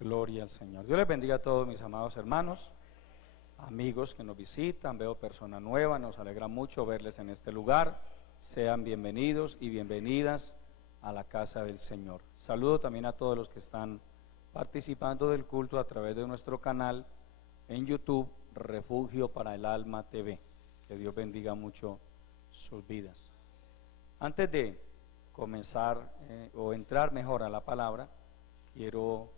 Gloria al Señor. Dios les bendiga a todos mis amados hermanos, amigos que nos visitan. Veo personas nuevas, nos alegra mucho verles en este lugar. Sean bienvenidos y bienvenidas a la casa del Señor. Saludo también a todos los que están participando del culto a través de nuestro canal en YouTube, Refugio para el Alma TV. Que Dios bendiga mucho sus vidas. Antes de comenzar o entrar mejor a la palabra, quiero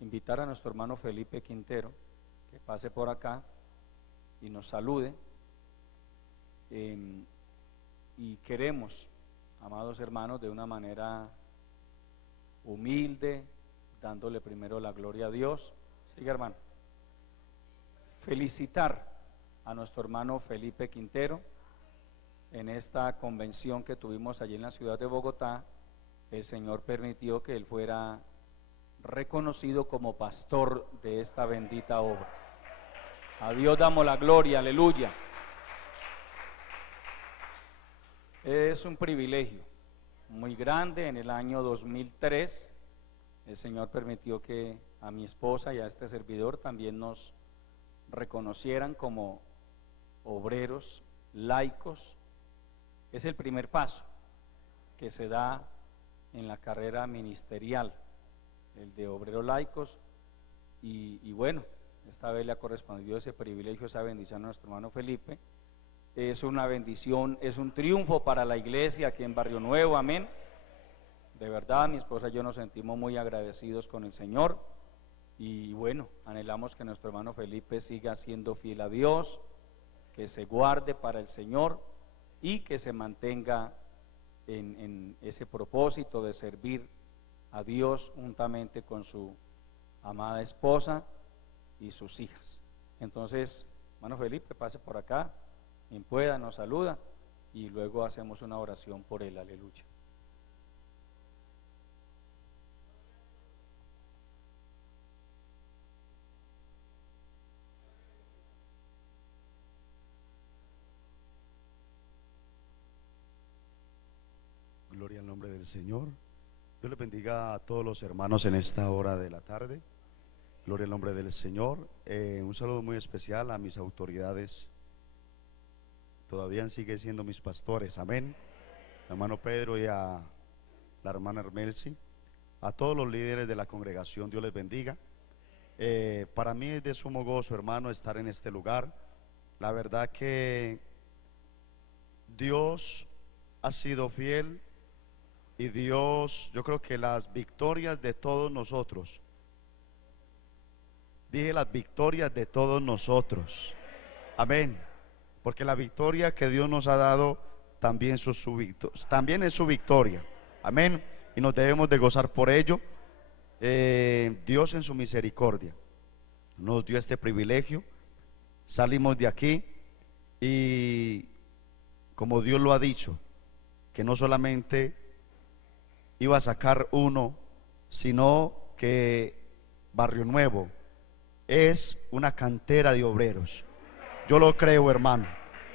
invitar a nuestro hermano Felipe Quintero que pase por acá y nos salude. Y queremos, amados hermanos, de una manera humilde, dándole primero la gloria a Dios. Siga, hermano. Felicitar a nuestro hermano Felipe Quintero en esta convención que tuvimos allí en la ciudad de Bogotá. El Señor permitió que él fuera reconocido como pastor de esta bendita obra. A Dios damos la gloria, aleluya. Es un privilegio muy grande. En el año 2003 el Señor permitió que a mi esposa y a este servidor también nos reconocieran como obreros laicos. Es el primer paso que se da en la carrera ministerial, el de obreros laicos, y bueno, esta vez le ha correspondido ese privilegio, esa bendición a nuestro hermano Felipe. Es una bendición, es un triunfo para la iglesia aquí en Barrio Nuevo, amén. De verdad, mi esposa y yo nos sentimos muy agradecidos con el Señor, y bueno, anhelamos que nuestro hermano Felipe siga siendo fiel a Dios, que se guarde para el Señor y que se mantenga en ese propósito de servir a Dios juntamente con su amada esposa y sus hijas. Entonces, hermano Felipe, pase por acá, quien pueda nos saluda y luego hacemos una oración por él, aleluya. Gloria al nombre del Señor. Dios les bendiga a todos los hermanos en esta hora de la tarde. Gloria al nombre del Señor. Un saludo muy especial a mis autoridades. Todavía siguen siendo mis pastores, amén. Al hermano Pedro y a la hermana Hermelsi. A todos los líderes de la congregación, Dios les bendiga. Para mí es de sumo gozo, hermano, estar en este lugar. La verdad que Dios ha sido fiel. Y Dios, yo creo que las victorias de todos nosotros, dije las victorias de todos nosotros, amén, porque la victoria que Dios nos ha dado también es su victoria, amén, y nos debemos de gozar por ello. Dios en su misericordia nos dio este privilegio, salimos de aquí y como Dios lo ha dicho, que no solamente iba a sacar uno, sino que Barrio Nuevo es una cantera de obreros. Yo lo creo, hermano,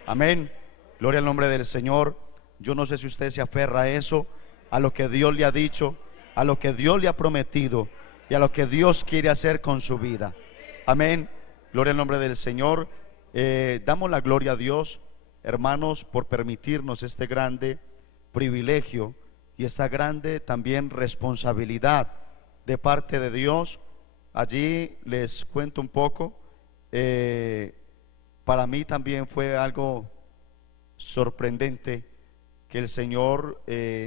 amén, gloria al nombre del Señor. Yo no sé si usted se aferra a eso, a lo que Dios le ha dicho, a lo que Dios le ha prometido y a lo que Dios quiere hacer con su vida, amén, gloria al nombre del Señor. Damos la gloria a Dios, hermanos, por permitirnos este grande privilegio y esta grande también responsabilidad de parte de Dios. Allí les cuento un poco. Para mí también fue algo sorprendente que el Señor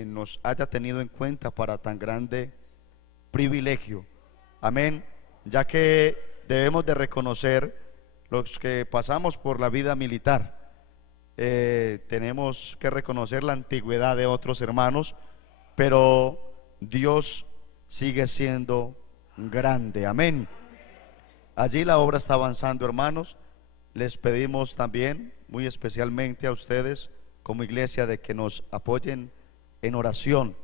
nos haya tenido en cuenta para tan grande privilegio, amén, ya que debemos de reconocer los que pasamos por la vida militar. Tenemos que reconocer la antigüedad de otros hermanos, pero Dios sigue siendo grande, amén. Allí la obra está avanzando, hermanos. Les pedimos también muy especialmente a ustedes como iglesia de que nos apoyen en oración,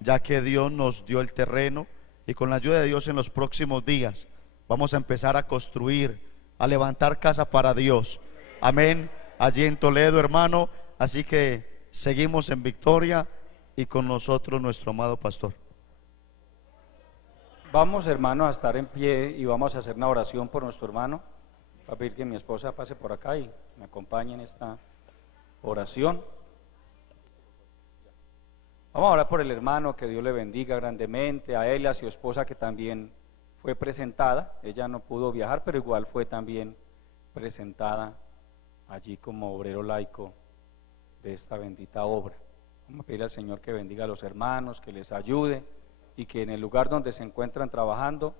ya que Dios nos dio el terreno y con la ayuda de Dios en los próximos días vamos a empezar a construir, a levantar casa para Dios, amén, allí en Toledo, hermano. Así que seguimos en victoria y con nosotros nuestro amado pastor. Vamos, hermanos, a estar en pie y vamos a hacer una oración por nuestro hermano. Voy a pedir que mi esposa pase por acá y me acompañe en esta oración. Vamos a orar por el hermano, que Dios le bendiga grandemente, a él y a su esposa que también fue presentada. Ella no pudo viajar, pero igual fue también presentada allí como obrero laico de esta bendita obra. Vamos a pedir al Señor que bendiga a los hermanos, que les ayude y que en el lugar donde se encuentran trabajando,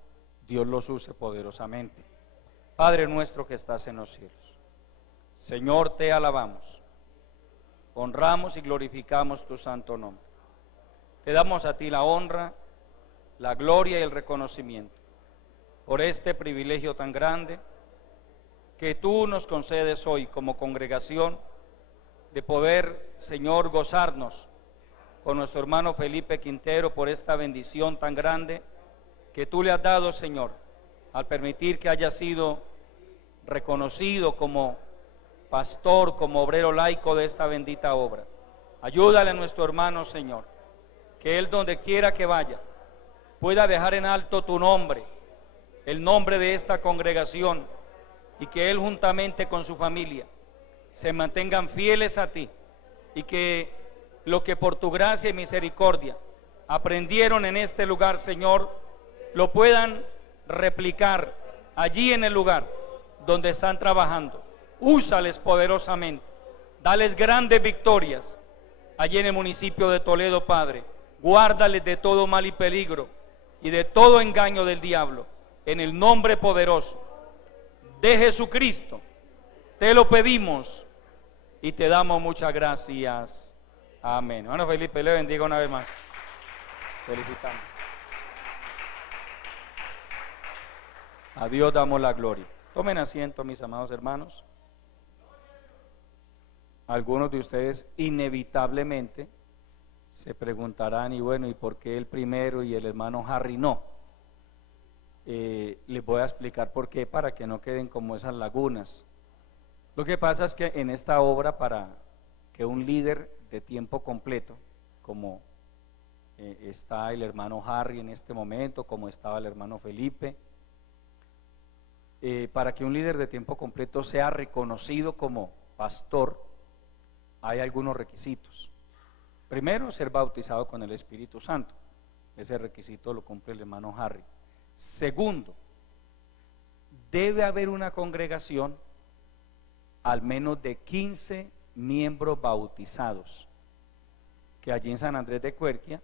Dios los use poderosamente. Padre nuestro que estás en los cielos, Señor, te alabamos, honramos y glorificamos tu santo nombre. Te damos a ti la honra, la gloria y el reconocimiento por este privilegio tan grande que tú nos concedes hoy como congregación, de poder, Señor, gozarnos con nuestro hermano Felipe Quintero por esta bendición tan grande que tú le has dado, Señor, al permitir que haya sido reconocido como pastor, como obrero laico de esta bendita obra. Ayúdale a nuestro hermano, Señor, que él donde quiera que vaya pueda dejar en alto tu nombre, el nombre de esta congregación, y que él juntamente con su familia se mantengan fieles a ti, y que lo que por tu gracia y misericordia aprendieron en este lugar, Señor, lo puedan replicar allí en el lugar donde están trabajando. Úsales poderosamente, dales grandes victorias allí en el municipio de Toledo, Padre. Guárdales de todo mal y peligro y de todo engaño del diablo, en el nombre poderoso de Jesucristo te lo pedimos y te damos muchas gracias. Amén. Hermano Felipe, le bendiga una vez más. Felicitamos. A Dios damos la gloria. Tomen asiento, mis amados hermanos. Algunos de ustedes inevitablemente se preguntarán, y bueno, ¿y por qué el primero y el hermano Harry no? Les voy a explicar por qué, para que no queden como esas lagunas. Lo que pasa es que en esta obra, para que un líder de tiempo completo, como está el hermano Harry en este momento, como estaba el hermano Felipe, para que un líder de tiempo completo sea reconocido como pastor, hay algunos requisitos. Primero, ser bautizado con el Espíritu Santo. Ese requisito lo cumple el hermano Harry. Segundo, debe haber una congregación al menos de 15 miembros bautizados, que allí en San Andrés de Cuerquia,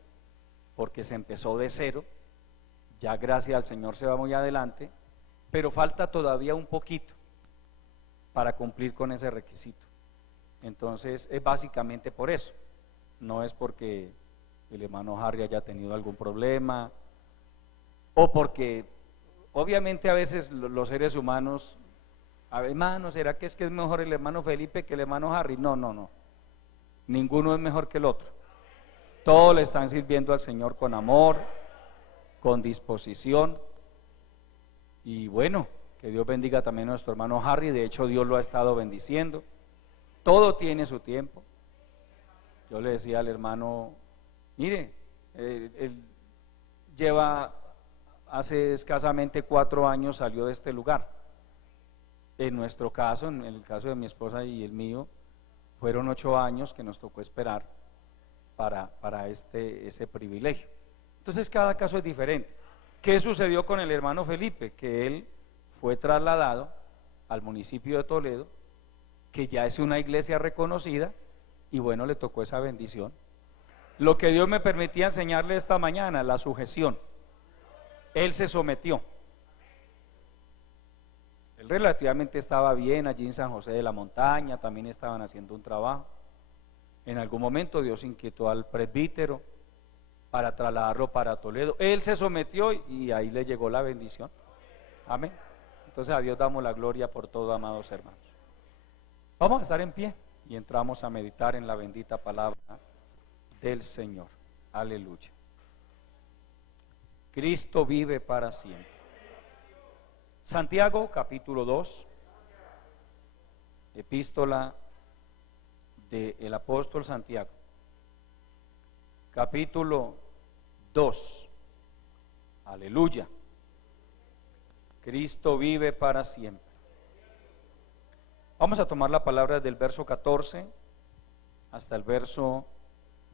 porque se empezó de cero, ya gracias al Señor se va muy adelante, pero falta todavía un poquito para cumplir con ese requisito. Entonces es básicamente por eso, no es porque el hermano Harry haya tenido algún problema, o porque obviamente a veces los seres humanos, hermano, ¿será que es mejor el hermano Felipe que el hermano Harry? No, ninguno es mejor que el otro. Todos le están sirviendo al Señor con amor, con disposición, y bueno, que Dios bendiga también a nuestro hermano Harry. De hecho, Dios lo ha estado bendiciendo. Todo tiene su tiempo. Yo le decía al hermano, mire, él lleva, hace escasamente 4 años salió de este lugar. En nuestro caso, en el caso de mi esposa y el mío, fueron 8 años que nos tocó esperar para ese privilegio. Entonces cada caso es diferente. ¿Qué sucedió con el hermano Felipe? Que él fue trasladado al municipio de Toledo, que ya es una iglesia reconocida, y bueno, le tocó esa bendición. Lo que Dios me permitía enseñarle esta mañana, la sujeción. Él se sometió. Él relativamente estaba bien allí en San José de la Montaña, también estaban haciendo un trabajo. En algún momento Dios inquietó al presbítero para trasladarlo para Toledo. Él se sometió y ahí le llegó la bendición. Amén. Entonces a Dios damos la gloria por todo, amados hermanos. Vamos a estar en pie y entramos a meditar en la bendita palabra del Señor. Aleluya. Cristo vive para siempre. Santiago capítulo 2, epístola del apóstol Santiago, capítulo 2, Aleluya. Cristo vive para siempre. Vamos a tomar la palabra del verso 14 hasta el verso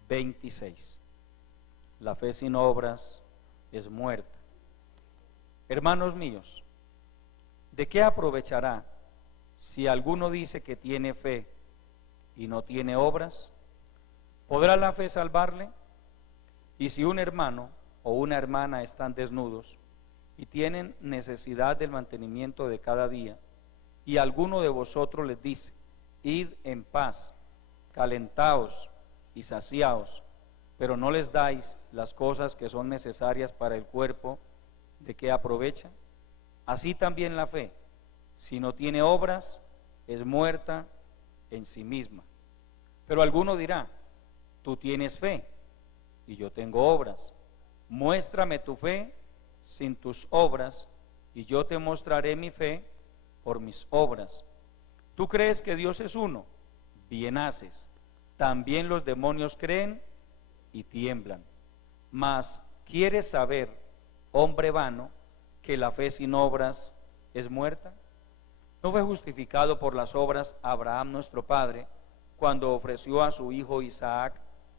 26. La fe sin obras es muerta. Hermanos míos, ¿de qué aprovechará si alguno dice que tiene fe y no tiene obras? ¿Podrá la fe salvarle? Y si un hermano o una hermana están desnudos y tienen necesidad del mantenimiento de cada día, y alguno de vosotros les dice: id en paz, calentaos y saciaos, pero no les dais las cosas que son necesarias para el cuerpo, ¿de qué aprovecha? Así también la fe, si no tiene obras, es muerta en sí misma. Pero alguno dirá: tú tienes fe y yo tengo obras. Muéstrame tu fe sin tus obras, y yo te mostraré mi fe por mis obras. ¿Tú crees que Dios es uno? Bien haces. También los demonios creen y tiemblan. Mas, ¿quieres saber, hombre vano, que la fe sin obras es muerta? ¿No fue justificado por las obras Abraham nuestro padre cuando ofreció a su hijo Isaac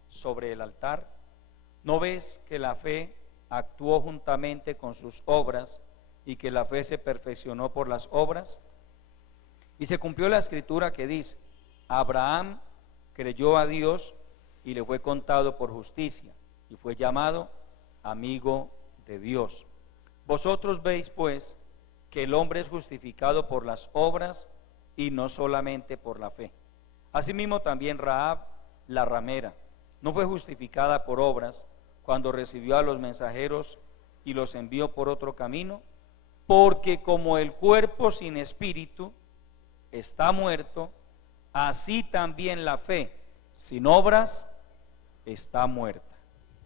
sobre el altar? ¿No ves que la fe actuó juntamente con sus obras y que la fe se perfeccionó por las obras? Y se cumplió la escritura que dice: Abraham creyó a Dios y le fue contado por justicia, y fue llamado amigo de Dios. Vosotros veis pues que el hombre es justificado por las obras y no solamente por la fe. Asimismo también Rahab, la ramera, no fue justificada por obras cuando recibió a los mensajeros y los envió por otro camino, porque como el cuerpo sin espíritu está muerto, así también la fe sin obras está muerta.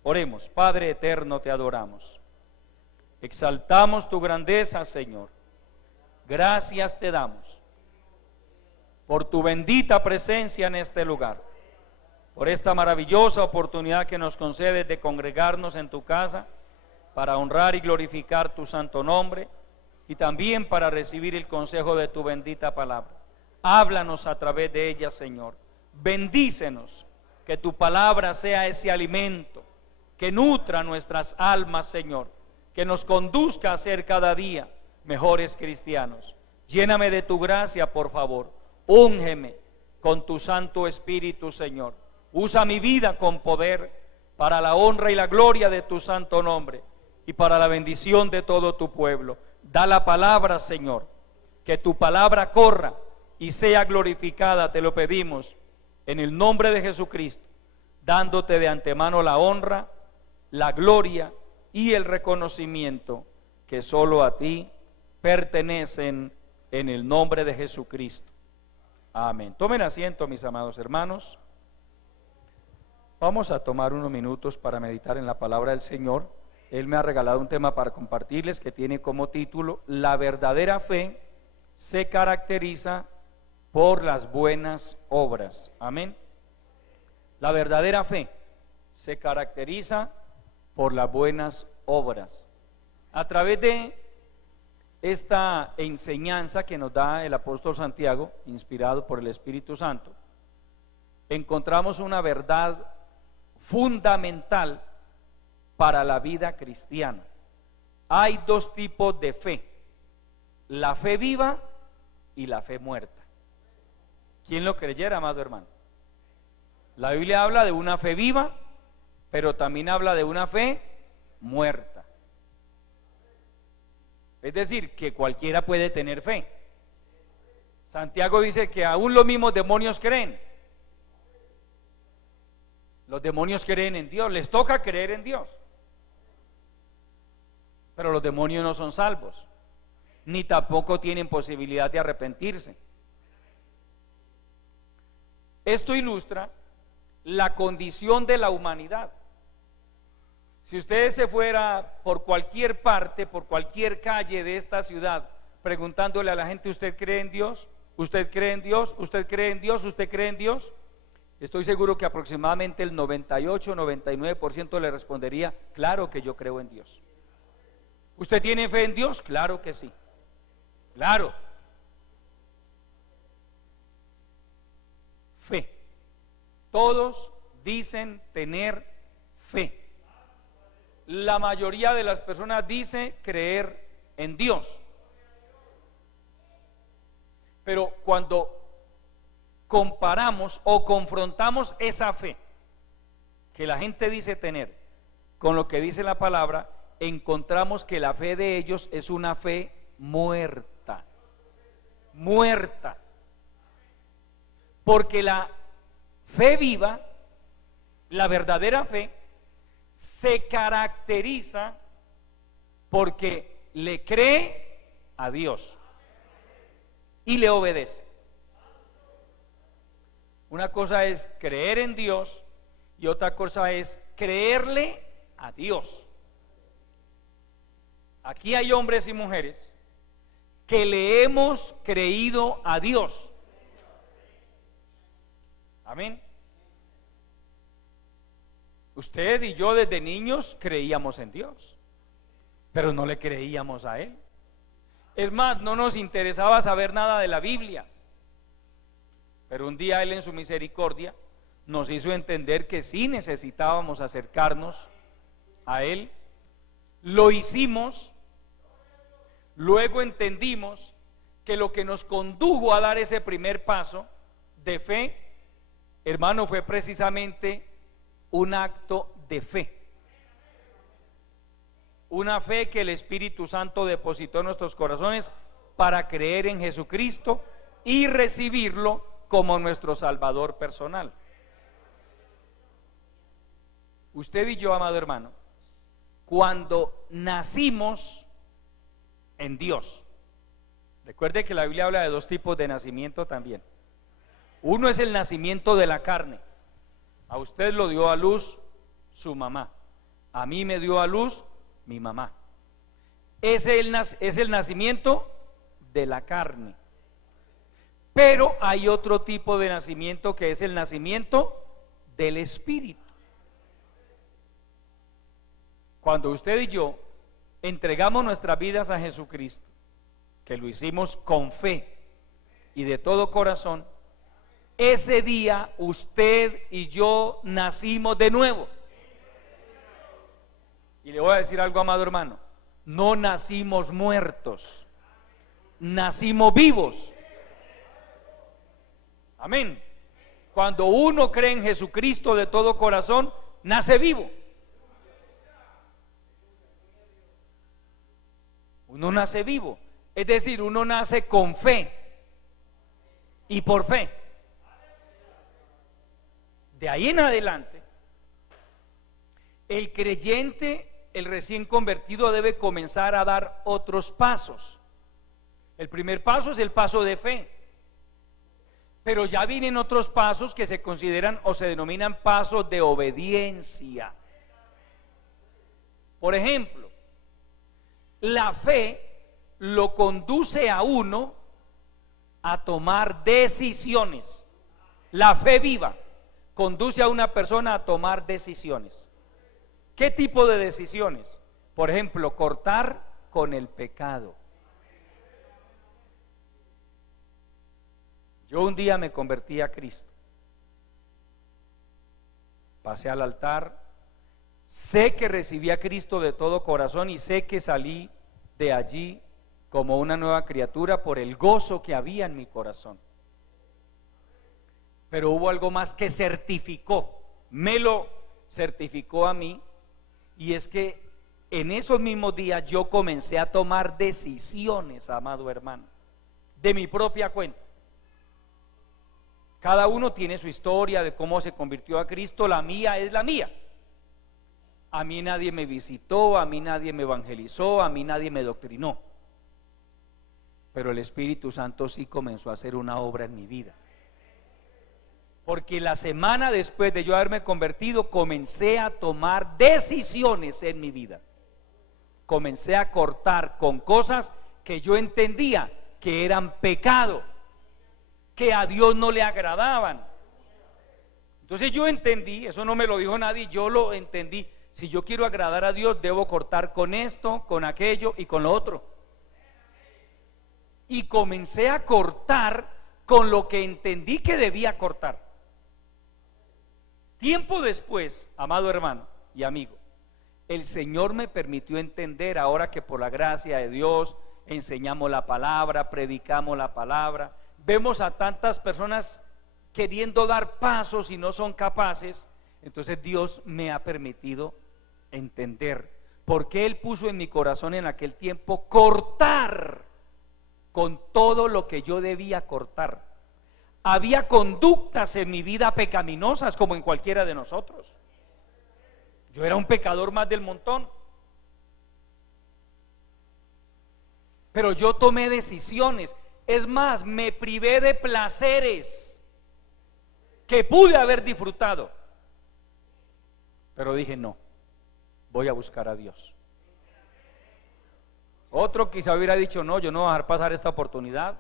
Oremos. Padre eterno, te adoramos, exaltamos tu grandeza, Señor. Gracias te damos por tu bendita presencia en este lugar, por esta maravillosa oportunidad que nos concedes de congregarnos en tu casa para honrar y glorificar tu santo nombre, y también para recibir el consejo de tu bendita palabra. Háblanos a través de ella, Señor. Bendícenos, que tu palabra sea ese alimento que nutra nuestras almas, Señor, que nos conduzca a ser cada día mejores cristianos. Lléname de tu gracia, por favor. Úngeme con tu Santo Espíritu, Señor. Usa mi vida con poder para la honra y la gloria de tu santo nombre y para la bendición de todo tu pueblo. Da la palabra, Señor, que tu palabra corra y sea glorificada, te lo pedimos en el nombre de Jesucristo, dándote de antemano la honra, la gloria y el reconocimiento que solo a ti pertenecen, en el nombre de Jesucristo. Amén. Tomen asiento, mis amados hermanos. Vamos a tomar unos minutos para meditar en la palabra del Señor. Él me ha regalado un tema para compartirles que tiene como título: la verdadera fe se caracteriza por las buenas obras. Amén. La verdadera fe se caracteriza por las buenas obras. A través de esta enseñanza que nos da el apóstol Santiago, inspirado por el Espíritu Santo, encontramos una verdad fundamental para la vida cristiana. Hay dos tipos de fe: la fe viva y la fe muerta. ¿Quién lo creyera, amado hermano? La Biblia habla de una fe viva, pero también habla de una fe muerta. Es decir, que cualquiera puede tener fe. Santiago dice que aún los mismos demonios creen. Los demonios creen en Dios, les toca creer en Dios. Pero los demonios no son salvos, ni tampoco tienen posibilidad de arrepentirse. Esto ilustra la condición de la humanidad. Si usted se fuera por cualquier parte, por cualquier calle de esta ciudad, preguntándole a la gente: ¿usted cree en Dios? ¿Usted cree en Dios? ¿Usted cree en Dios? ¿Usted cree en Dios? Estoy seguro que aproximadamente el 98-99% le respondería: claro que yo creo en Dios. ¿Usted tiene fe en Dios? Claro que sí. Claro. Fe. Todos dicen tener fe. La mayoría de las personas dice creer en Dios. Pero cuando comparamos o confrontamos esa fe que la gente dice tener con lo que dice la palabra, encontramos que la fe de ellos es una fe muerta. Muerta. Porque la fe viva, la verdadera fe, se caracteriza porque le cree a Dios y le obedece. Una cosa es creer en Dios y otra cosa es creerle a Dios. Aquí hay hombres y mujeres que le hemos creído a Dios. Amén. Usted y yo desde niños creíamos en Dios, pero no le creíamos a Él. Es más, no nos interesaba saber nada de la Biblia. Pero un día Él en su misericordia nos hizo entender que sí necesitábamos acercarnos a Él. Lo hicimos. Luego entendimos que lo que nos condujo a dar ese primer paso de fe, hermano, fue precisamente un acto de fe. Una fe que el Espíritu Santo depositó en nuestros corazones para creer en Jesucristo y recibirlo como nuestro Salvador personal. Usted y yo, amado hermano, cuando nacimos en Dios, recuerde que la Biblia habla de dos tipos de nacimiento también. Uno es el nacimiento de la carne. A usted lo dio a luz su mamá, a mí me dio a luz mi mamá. Es el nacimiento de la carne. Pero hay otro tipo de nacimiento que es el nacimiento del Espíritu. Cuando usted y yo entregamos nuestras vidas a Jesucristo, que lo hicimos con fe y de todo corazón, ese día usted y yo nacimos de nuevo. Y le voy a decir algo, amado hermano, no nacimos muertos, nacimos vivos. Amén. Cuando uno cree en Jesucristo de todo corazón, nace vivo. Uno nace vivo, es decir, uno nace con fe y por fe. De ahí en adelante, el creyente, el recién convertido, debe comenzar a dar otros pasos. El primer paso es el paso de fe, pero ya vienen otros pasos que se consideran o se denominan pasos de obediencia. Por ejemplo, la fe lo conduce a uno a tomar decisiones. La fe viva conduce a una persona a tomar decisiones. ¿Qué tipo de decisiones? Por ejemplo, cortar con el pecado. Yo un día me convertí a Cristo. Pasé al altar. Sé que recibí a Cristo de todo corazón y sé que salí de allí como una nueva criatura por el gozo que había en mi corazón. Pero hubo algo más que certificó, me lo certificó a mí, y es que en esos mismos días yo comencé a tomar decisiones, amado hermano, de mi propia cuenta. Cada uno tiene su historia de cómo se convirtió a Cristo. La mía es la mía. A mí nadie me visitó, a mí nadie me evangelizó, a mí nadie me doctrinó. Pero el Espíritu Santo sí comenzó a hacer una obra en mi vida. Porque la semana después de yo haberme convertido, comencé a tomar decisiones en mi vida. Comencé a cortar con cosas que yo entendía que eran pecado, que a Dios no le agradaban. Entonces yo entendí, eso no me lo dijo nadie, yo lo entendí, si yo quiero agradar a Dios, debo cortar con esto, con aquello y con lo otro. Y comencé a cortar con lo que entendí que debía cortar. Tiempo después, amado hermano y amigo, el Señor me permitió entender, ahora que por la gracia de Dios enseñamos la palabra, predicamos la palabra, vemos a tantas personas queriendo dar pasos y no son capaces. Entonces Dios me ha permitido entender por qué Él puso en mi corazón en aquel tiempo cortar con todo lo que yo debía cortar. Había conductas en mi vida pecaminosas como en cualquiera de nosotros. Yo era un pecador más del montón, pero yo tomé decisiones. Es más, me privé de placeres que pude haber disfrutado, pero dije no, voy a buscar a Dios. Otro quizá hubiera dicho no, yo no voy a dejar pasar esta oportunidad,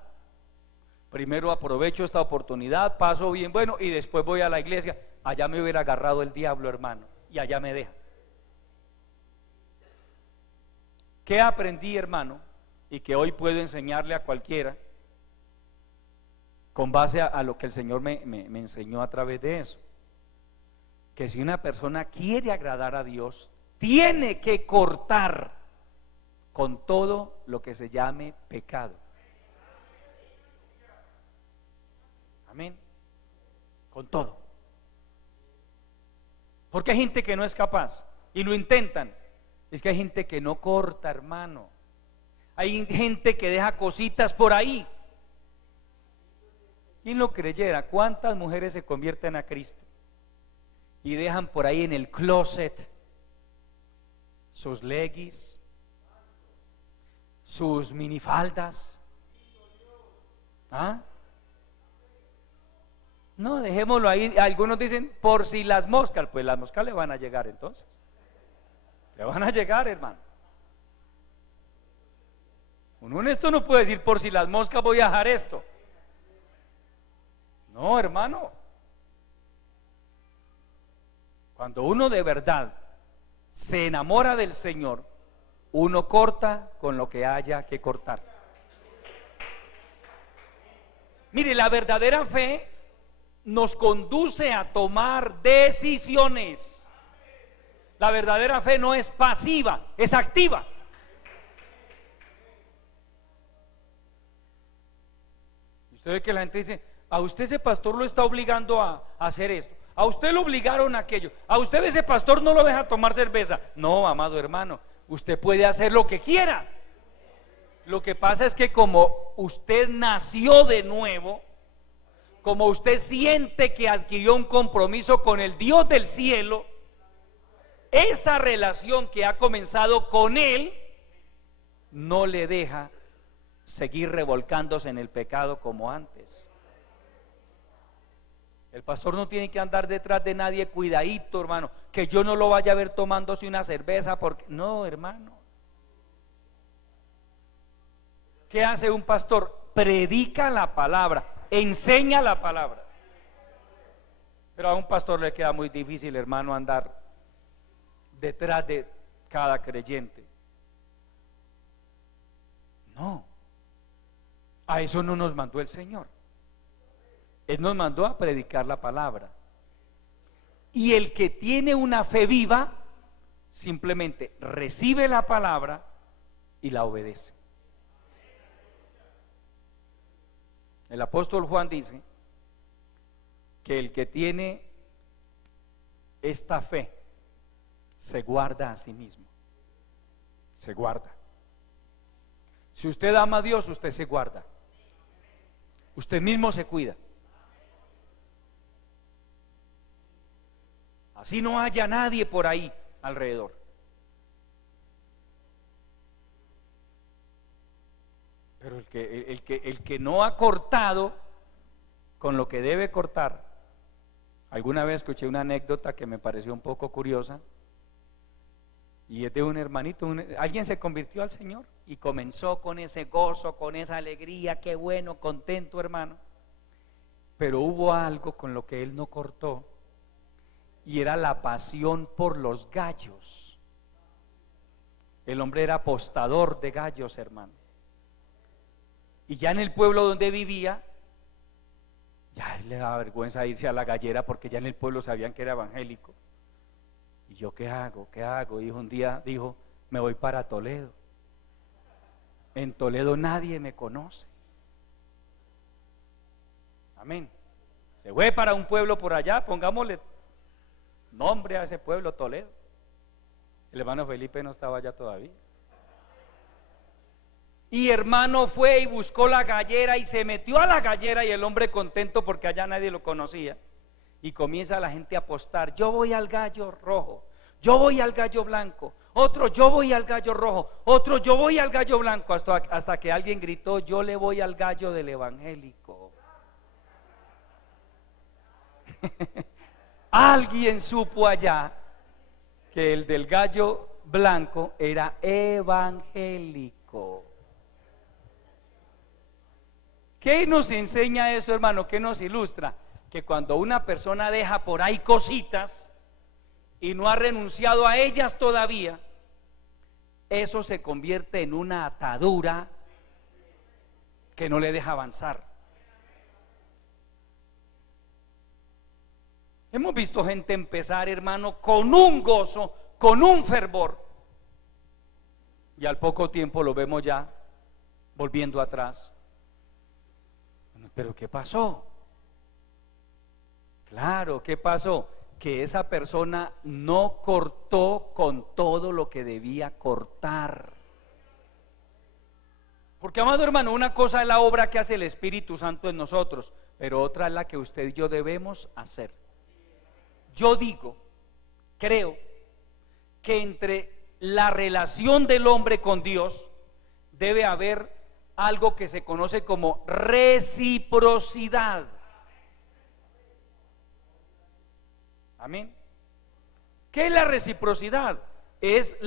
primero aprovecho esta oportunidad, paso bien bueno y después voy a la iglesia. Allá me hubiera agarrado el diablo, hermano, y allá me deja. ¿Qué aprendí, hermano? Y que hoy puedo enseñarle a cualquiera con base a lo que el Señor me enseñó a través de eso. Que si una persona quiere agradar a Dios, tiene que cortar con todo lo que se llame pecado. Amén. Con todo. Porque hay gente que no es capaz y lo intentan. Es que hay gente que no corta, hermano. Hay gente que deja cositas por ahí. ¿Quién lo creyera? ¿Cuántas mujeres se convierten a Cristo y dejan por ahí en el closet sus leggings, sus minifaldas? ¿Ah? No, dejémoslo ahí. Algunos dicen por si las moscas. Pues las moscas le van a llegar entonces. Le van a llegar, hermano. Uno en esto no puede decir por si las moscas voy a dejar esto. No, hermano. Cuando uno de verdad se enamora del Señor, uno corta con lo que haya que cortar. Mire, la verdadera fe nos conduce a tomar decisiones. La verdadera fe no es pasiva, es activa. Usted ve que la gente dice, a usted ese pastor lo está obligando a hacer esto, a usted lo obligaron a aquello, a usted ese pastor no lo deja tomar cerveza. No, amado hermano, usted puede hacer lo que quiera. Lo que pasa es que como usted nació de nuevo, como usted siente que adquirió un compromiso con el Dios del cielo, esa relación que ha comenzado con Él no le deja seguir revolcándose en el pecado como antes. El pastor no tiene que andar detrás de nadie, cuidadito, hermano, que yo no lo vaya a ver tomándose una cerveza, porque no, hermano. ¿Qué hace un pastor? Predica la palabra, enseña la palabra. Pero a un pastor le queda muy difícil, hermano, andar detrás de cada creyente. No, a eso no nos mandó el Señor. Él nos mandó a predicar la palabra. Y el que tiene una fe viva simplemente recibe la palabra y la obedece. El apóstol Juan dice que el que tiene esta fe se guarda a sí mismo. Se guarda. Si usted ama a Dios, usted se guarda. Usted mismo se cuida. Así no haya nadie por ahí alrededor. Pero el que no ha cortado con lo que debe cortar. Alguna vez escuché una anécdota que me pareció un poco curiosa, y es de un hermanito. Alguien se convirtió al Señor y comenzó con ese gozo, con esa alegría, qué bueno, contento, hermano. Pero hubo algo con lo que él no cortó, y era la pasión por los gallos. El hombre era apostador de gallos, hermano. Y ya en el pueblo donde vivía, ya le daba vergüenza irse a la gallera porque ya en el pueblo sabían que era evangélico. ¿Y yo qué hago? ¿Qué hago? Y un día dijo, me voy para Toledo. En Toledo nadie me conoce. Amén. Se fue para un pueblo por allá, pongámosle nombre a ese pueblo, Toledo. El hermano Felipe no estaba allá todavía. Y hermano fue y buscó la gallera y se metió a la gallera, y el hombre contento porque allá nadie lo conocía. Y comienza la gente a apostar, yo voy al gallo rojo, yo voy al gallo blanco, otro yo voy al gallo rojo, otro yo voy al gallo blanco, hasta que alguien gritó, yo le voy al gallo del evangélico. Alguien supo allá que el del gallo blanco era evangélico. ¿Qué nos enseña eso, hermano? ¿Qué nos ilustra? Que cuando una persona deja por ahí cositas y no ha renunciado a ellas todavía, eso se convierte en una atadura que no le deja avanzar. Hemos visto gente empezar, hermano, con un gozo, con un fervor, y al poco tiempo lo vemos ya volviendo atrás. ¿Pero qué pasó? Claro, ¿qué pasó? Que esa persona no cortó con todo lo que debía cortar. Porque, amado hermano, una cosa es la obra que hace el Espíritu Santo en nosotros, pero otra es la que usted y yo debemos hacer. Yo digo, creo que entre la relación del hombre con Dios debe haber algo que se conoce como reciprocidad. Amén. ¿Qué es la reciprocidad? Es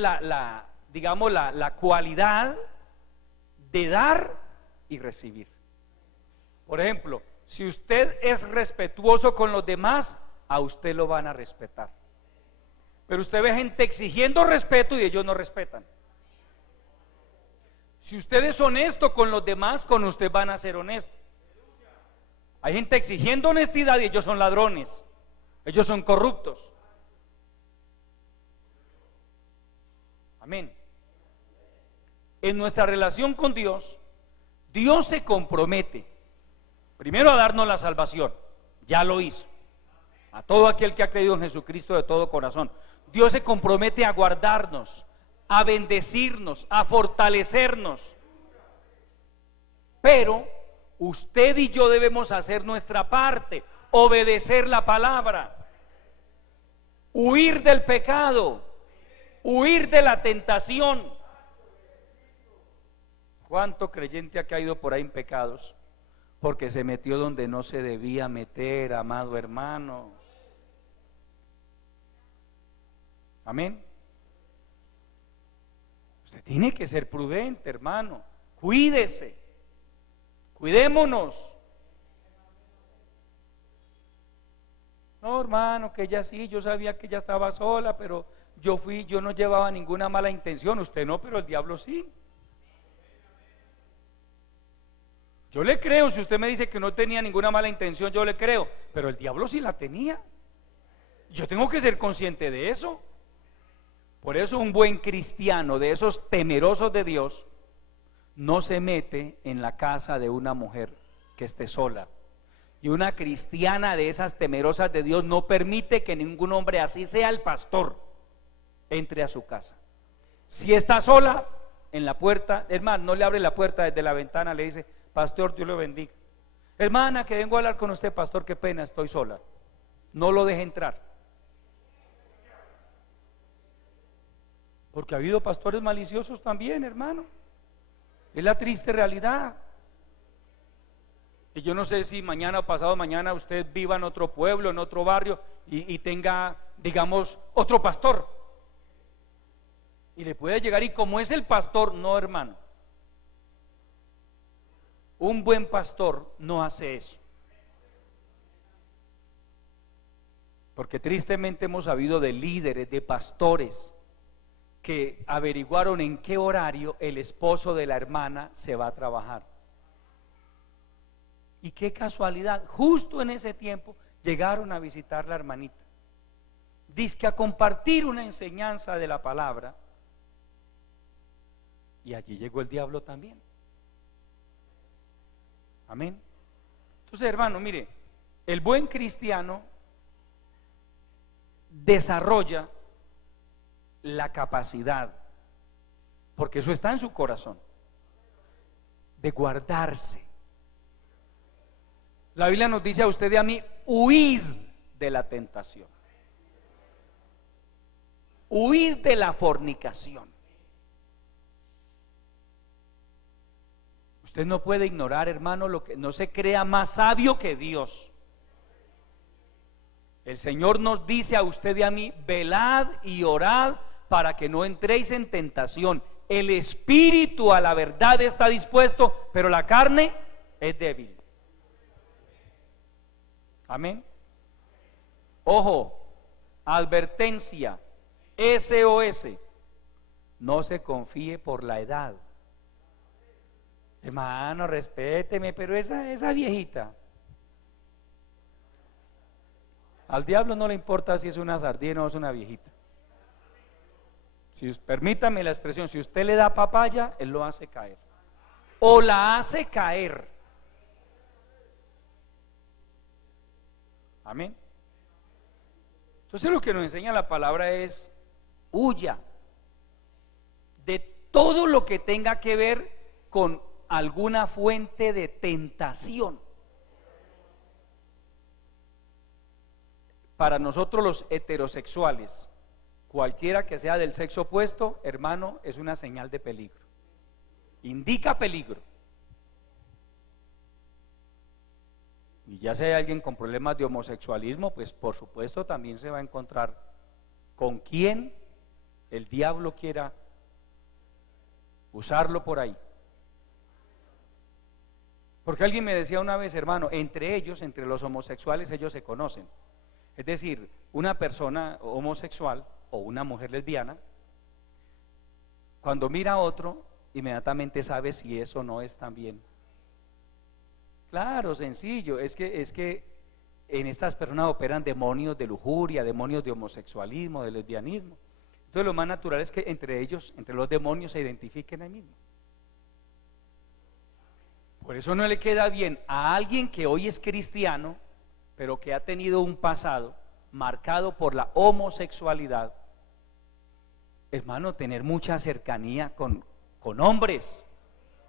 digamos, la cualidad de dar y recibir. Por ejemplo, si usted es respetuoso con los demás, a usted lo van a respetar. Pero usted ve gente exigiendo respeto y ellos no respetan. Si usted es honesto con los demás, con usted van a ser honestos. Hay gente exigiendo honestidad y ellos son ladrones, ellos son corruptos. Amén. En nuestra relación con Dios, Dios se compromete primero a darnos la salvación, ya lo hizo. A todo aquel que ha creído en Jesucristo de todo corazón. Dios se compromete a guardarnos, a bendecirnos, a fortalecernos. Pero usted y yo debemos hacer nuestra parte, obedecer la palabra, huir del pecado, huir de la tentación. ¿Cuánto creyente ha caído por ahí en pecados? Porque se metió donde no se debía meter, amado hermano. Amén. Usted tiene que ser prudente, hermano. Cuídese. Cuidémonos. No, hermano, que ella sí, yo sabía que ella estaba sola, pero yo no llevaba ninguna mala intención. Usted no, pero el diablo sí. Yo le creo, si usted me dice que no tenía ninguna mala intención, yo le creo, pero el diablo sí la tenía. Yo tengo que ser consciente de eso. Por eso un buen cristiano, de esos temerosos de Dios, no se mete en la casa de una mujer que esté sola. Y una cristiana de esas temerosas de Dios no permite que ningún hombre, así sea el pastor, entre a su casa. Si está sola, en la puerta, hermano, no le abre la puerta desde la ventana, le dice: pastor, Dios lo bendiga. Hermana, que vengo a hablar con usted, pastor, qué pena, estoy sola. No lo deje entrar. Porque ha habido pastores maliciosos también, hermano. Es la triste realidad. Y yo no sé si mañana o pasado mañana usted viva en otro pueblo, en otro barrio y tenga, digamos, otro pastor. Y le puede llegar, y como es el pastor, no, hermano. Un buen pastor no hace eso. Porque tristemente hemos sabido de líderes, de pastores, que averiguaron en qué horario el esposo de la hermana se va a trabajar. Y qué casualidad, justo en ese tiempo llegaron a visitar la hermanita. Dizque a compartir una enseñanza de la palabra. Y allí llegó el diablo también. Amén. Entonces, hermano, mire, el buen cristiano desarrolla la capacidad, porque eso está en su corazón, de guardarse. La Biblia nos dice a usted y a mí: huid de la tentación, huid de la fornicación. Usted no puede ignorar, hermano, lo que no se crea más sabio que Dios. El Señor nos dice a usted y a mí: velad y orad para que no entréis en tentación. El espíritu a la verdad está dispuesto, pero la carne es débil. Amén. Ojo, advertencia, SOS: no se confíe por la edad. Hermano, respéteme, pero esa viejita, al diablo no le importa si es una sardina o es una viejita. Permítame la expresión, si usted le da papaya, él lo hace caer o la hace caer. Amén. Entonces lo que nos enseña la palabra es: huya de todo lo que tenga que ver con alguna fuente de tentación. Para nosotros los heterosexuales, cualquiera que sea del sexo opuesto, hermano, es una señal de peligro, indica peligro. Y ya si hay alguien con problemas de homosexualismo, pues por supuesto también se va a encontrar con quien el diablo quiera usarlo por ahí. Porque alguien me decía una vez: hermano, entre ellos, entre los homosexuales, ellos se conocen. Es decir, una persona homosexual o una mujer lesbiana, cuando mira a otro, inmediatamente sabe si eso no es también. Claro, sencillo, es que en estas personas operan demonios de lujuria, demonios de homosexualismo, de lesbianismo. Entonces lo más natural es que entre ellos, entre los demonios, se identifiquen ahí mismo. Por eso no le queda bien a alguien que hoy es cristiano, pero que ha tenido un pasado marcado por la homosexualidad, hermano, tener mucha cercanía con hombres.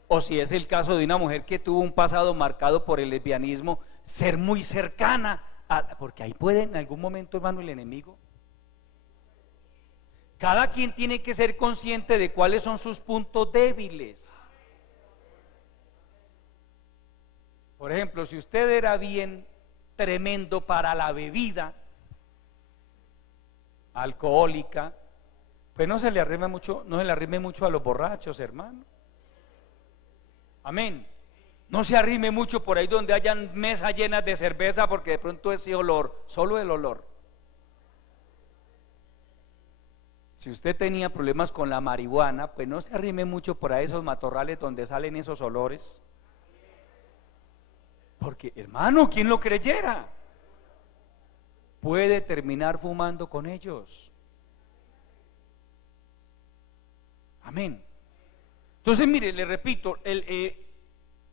O si es el caso de una mujer que tuvo un pasado marcado por el lesbianismo, ser muy cercana porque ahí puede en algún momento, hermano, el enemigo. Cada quien tiene que ser consciente de cuáles son sus puntos débiles. Por ejemplo, si usted era bien tremendo para la bebida alcohólica, pues no se le arrime mucho a los borrachos, hermano. Amén. No se arrime mucho por ahí donde hayan mesas llenas de cerveza, porque de pronto ese olor, solo el olor. Si usted tenía problemas con la marihuana, pues no se arrime mucho por ahí esos matorrales donde salen esos olores. Porque, hermano, ¿quién lo creyera? Puede terminar fumando con ellos. Amén. Entonces, mire, le repito,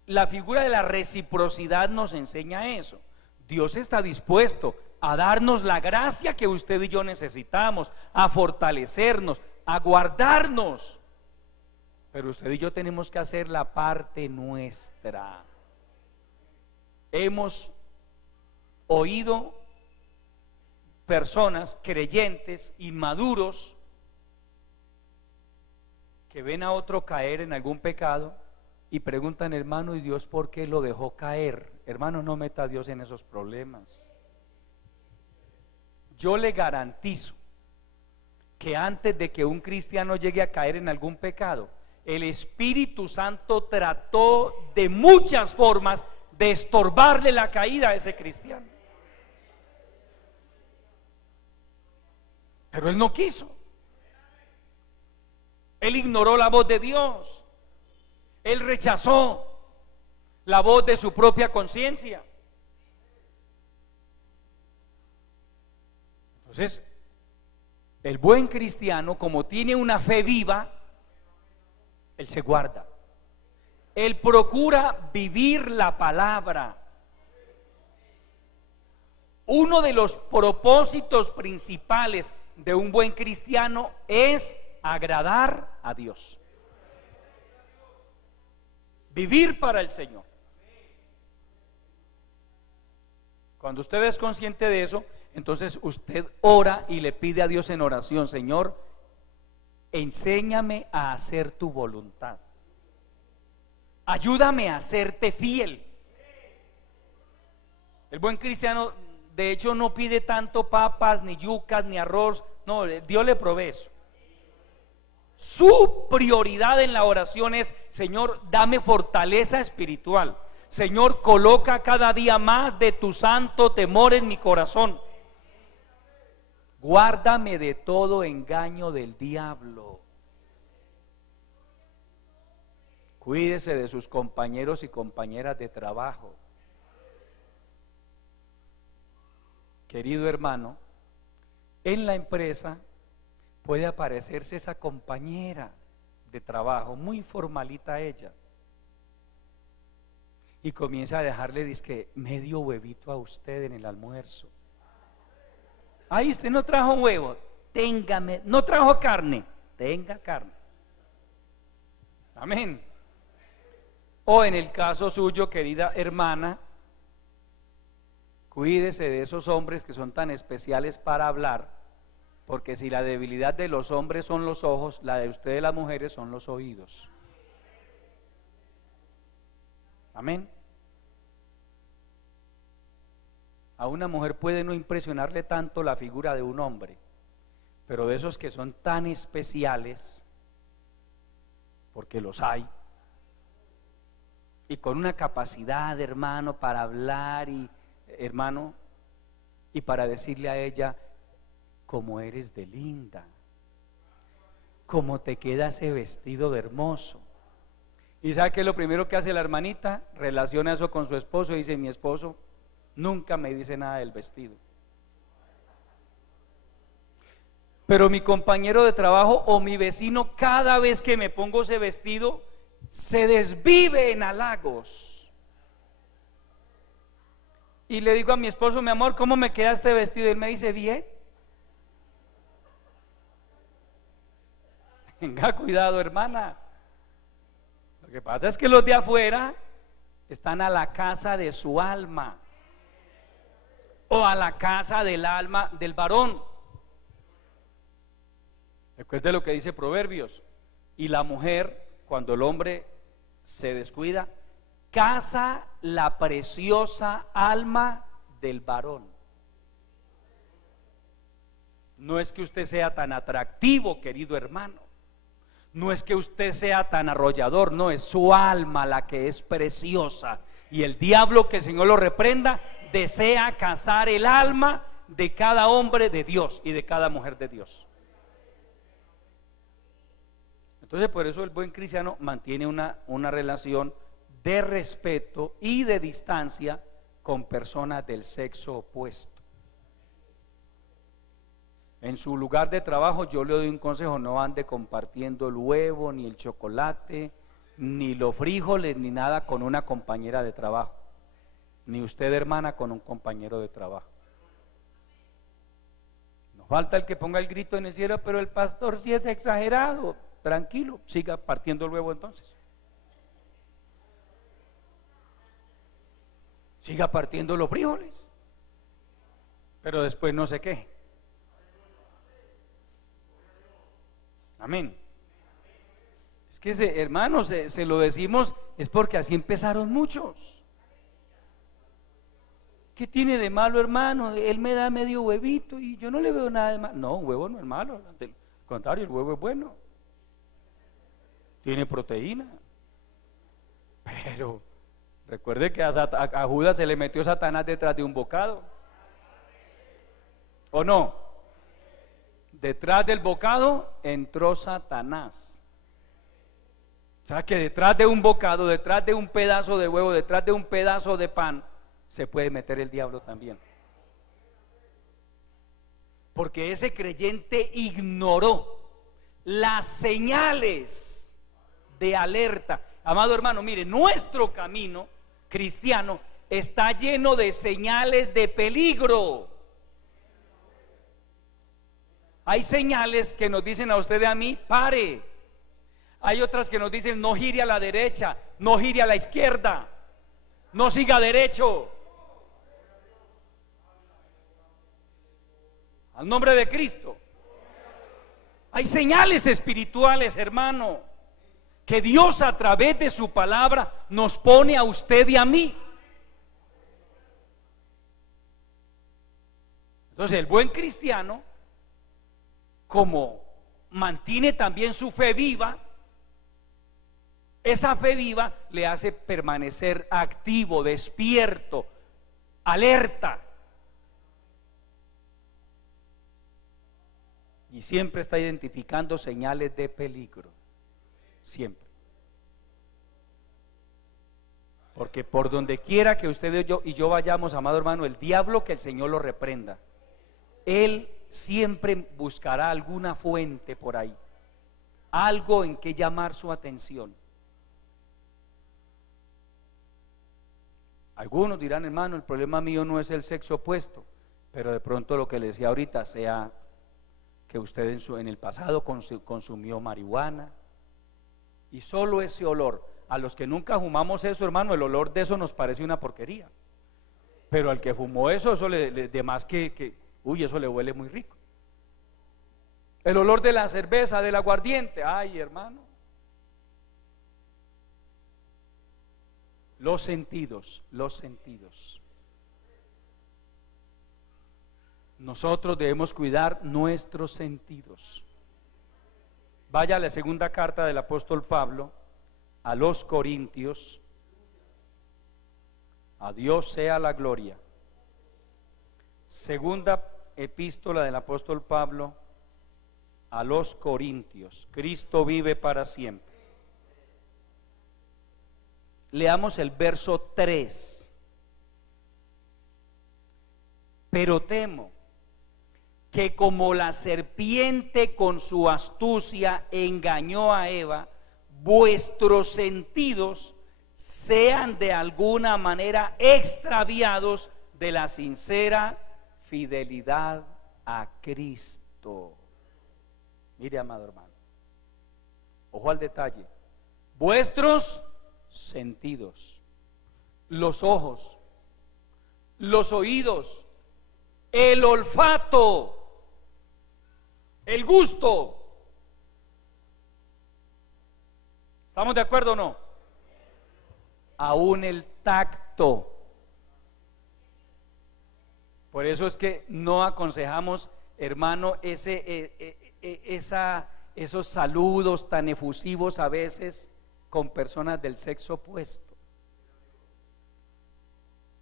la figura de la reciprocidad nos enseña eso. Dios está dispuesto a darnos la gracia que usted y yo necesitamos, a fortalecernos, a guardarnos. Pero usted y yo tenemos que hacer la parte nuestra. Hemos oído personas creyentes, inmaduros, que ven a otro caer en algún pecado y preguntan: hermano, ¿y Dios por qué lo dejó caer? Hermano, no meta a Dios en esos problemas. Yo le garantizo que antes de que un cristiano llegue a caer en algún pecado, el Espíritu Santo trató de muchas formas de estorbarle la caída a ese cristiano. Pero él no quiso. Él ignoró la voz de Dios. Él rechazó la voz de su propia conciencia. Entonces, el buen cristiano, como tiene una fe viva, él se guarda. Él procura vivir la palabra. Uno de los propósitos principales de un buen cristiano es agradar a Dios. Vivir para el Señor. Cuando usted es consciente de eso, entonces usted ora y le pide a Dios en oración: Señor, enséñame a hacer tu voluntad. Ayúdame a serte fiel. El buen cristiano, de hecho, no pide tanto papas, ni yucas, ni arroz. No, Dios le provee eso. Su prioridad en la oración es: Señor, dame fortaleza espiritual. Señor, coloca cada día más de tu santo temor en mi corazón. Guárdame de todo engaño del diablo. Cuídese de sus compañeros y compañeras de trabajo. Querido hermano, en la empresa puede aparecerse esa compañera de trabajo, muy formalita ella, y comienza a dejarle dizque medio huevito a usted en el almuerzo. Ay, usted no trajo huevo, téngame. No trajo carne, tenga carne. Amén. O en el caso suyo, querida hermana, cuídese de esos hombres que son tan especiales para hablar, porque si la debilidad de los hombres son los ojos, la de ustedes las mujeres son los oídos. Amén. A una mujer puede no impresionarle tanto la figura de un hombre, pero de esos que son tan especiales, porque los hay, y con una capacidad, hermano, para hablar y hermano, y para decirle a ella: como eres de linda, como te queda ese vestido de hermoso. ¿Y sabe qué es lo primero que hace la hermanita? Relaciona eso con su esposo y dice: mi esposo nunca me dice nada del vestido. Pero mi compañero de trabajo o mi vecino, cada vez que me pongo ese vestido, se desvive en halagos. Y le digo a mi esposo: mi amor, ¿cómo me queda este vestido? Y él me dice: bien. Tenga cuidado, hermana. Lo que pasa es que los de afuera están a la casa de su alma, o a la casa del alma del varón. Recuerde lo que dice Proverbios: y la mujer, cuando el hombre se descuida, caza la preciosa alma del varón. No es que usted sea tan atractivo, querido hermano, no es que usted sea tan arrollador, no, es su alma la que es preciosa, y el diablo, que el Señor lo reprenda, desea cazar el alma de cada hombre de Dios y de cada mujer de Dios. Entonces, por eso el buen cristiano mantiene una relación de respeto y de distancia con personas del sexo opuesto. En su lugar de trabajo, yo le doy un consejo: no ande compartiendo el huevo, ni el chocolate, ni los frijoles, ni nada con una compañera de trabajo, ni usted, hermana, con un compañero de trabajo. Nos falta el que ponga el grito en el cielo: pero el pastor sí es exagerado. Tranquilo, siga partiendo el huevo entonces. Siga partiendo los frijoles, pero después no se queje. Amén. Es que hermanos, se lo decimos, es porque así empezaron muchos. ¿Qué tiene de malo, hermano? Él me da medio huevito y yo no le veo nada de malo. No, un huevo no es malo, al contrario, el huevo es bueno. Tiene proteína. Pero recuerde que a Judas se le metió Satanás detrás de un bocado. ¿O no? Detrás del bocado entró Satanás. O sea que detrás de un bocado, detrás de un pedazo de huevo, detrás de un pedazo de pan, se puede meter el diablo también. Porque ese creyente ignoró las señales de alerta. Amado hermano, mire, nuestro camino cristiano está lleno de señales de peligro. Hay señales que nos dicen a usted y a mí, pare. Hay otras que nos dicen, no gire a la derecha, no gire a la izquierda, no siga derecho. Al nombre de Cristo. Hay señales espirituales, hermano, que Dios a través de su palabra nos pone a usted y a mí. Entonces el buen cristiano, como mantiene también su fe viva, esa fe viva le hace permanecer activo, despierto, alerta. Y siempre está identificando señales de peligro. Siempre. Porque por donde quiera que usted y yo vayamos, amado hermano, el diablo, que el Señor lo reprenda, él siempre buscará alguna fuente por ahí, algo en que llamar su atención. Algunos dirán, hermano, el problema mío no es el sexo opuesto, pero de pronto lo que le decía ahorita sea que usted en el pasado consumió marihuana, y solo ese olor, a los que nunca fumamos eso, hermano, el olor de eso nos parece una porquería, pero al que fumó eso de más uy, eso le huele muy rico. El olor de la cerveza, del aguardiente, ay, hermano. Los sentidos. Nosotros debemos cuidar nuestros sentidos. Vaya a la segunda carta del apóstol Pablo a los Corintios. A Dios sea la gloria. Segunda epístola del apóstol Pablo a los Corintios. Cristo vive para siempre. Leamos el verso 3. Pero temo que como la serpiente con su astucia engañó a Eva, vuestros sentidos sean de alguna manera extraviados de la sincera fidelidad a Cristo. Mire, amado hermano, ojo al detalle. Vuestros sentidos, los ojos, los oídos, el olfato, el gusto. ¿Estamos de acuerdo o no? Aún el tacto. Por eso es que no aconsejamos, hermano, esos saludos tan efusivos a veces con personas del sexo opuesto,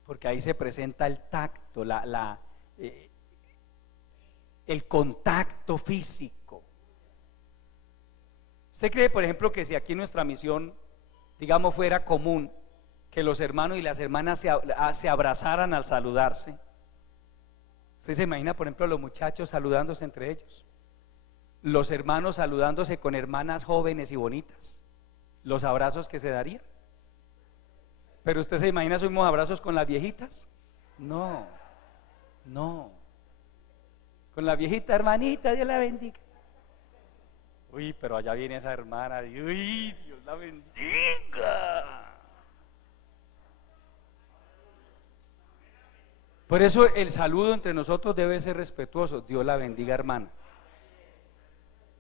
porque ahí se presenta el tacto, el contacto físico. ¿Usted cree, por ejemplo, que si aquí en nuestra misión, digamos, fuera común que los hermanos y las hermanas se abrazaran al saludarse? ¿Usted se imagina, por ejemplo, los muchachos saludándose entre ellos? Los hermanos saludándose con hermanas jóvenes y bonitas. Los abrazos que se darían. Pero usted se imagina esos mismos abrazos con las viejitas. No. Con la viejita, hermanita, Dios la bendiga. Uy, pero allá viene esa hermana. Uy, Dios la bendiga. Por eso el saludo entre nosotros debe ser respetuoso. Dios la bendiga, hermana.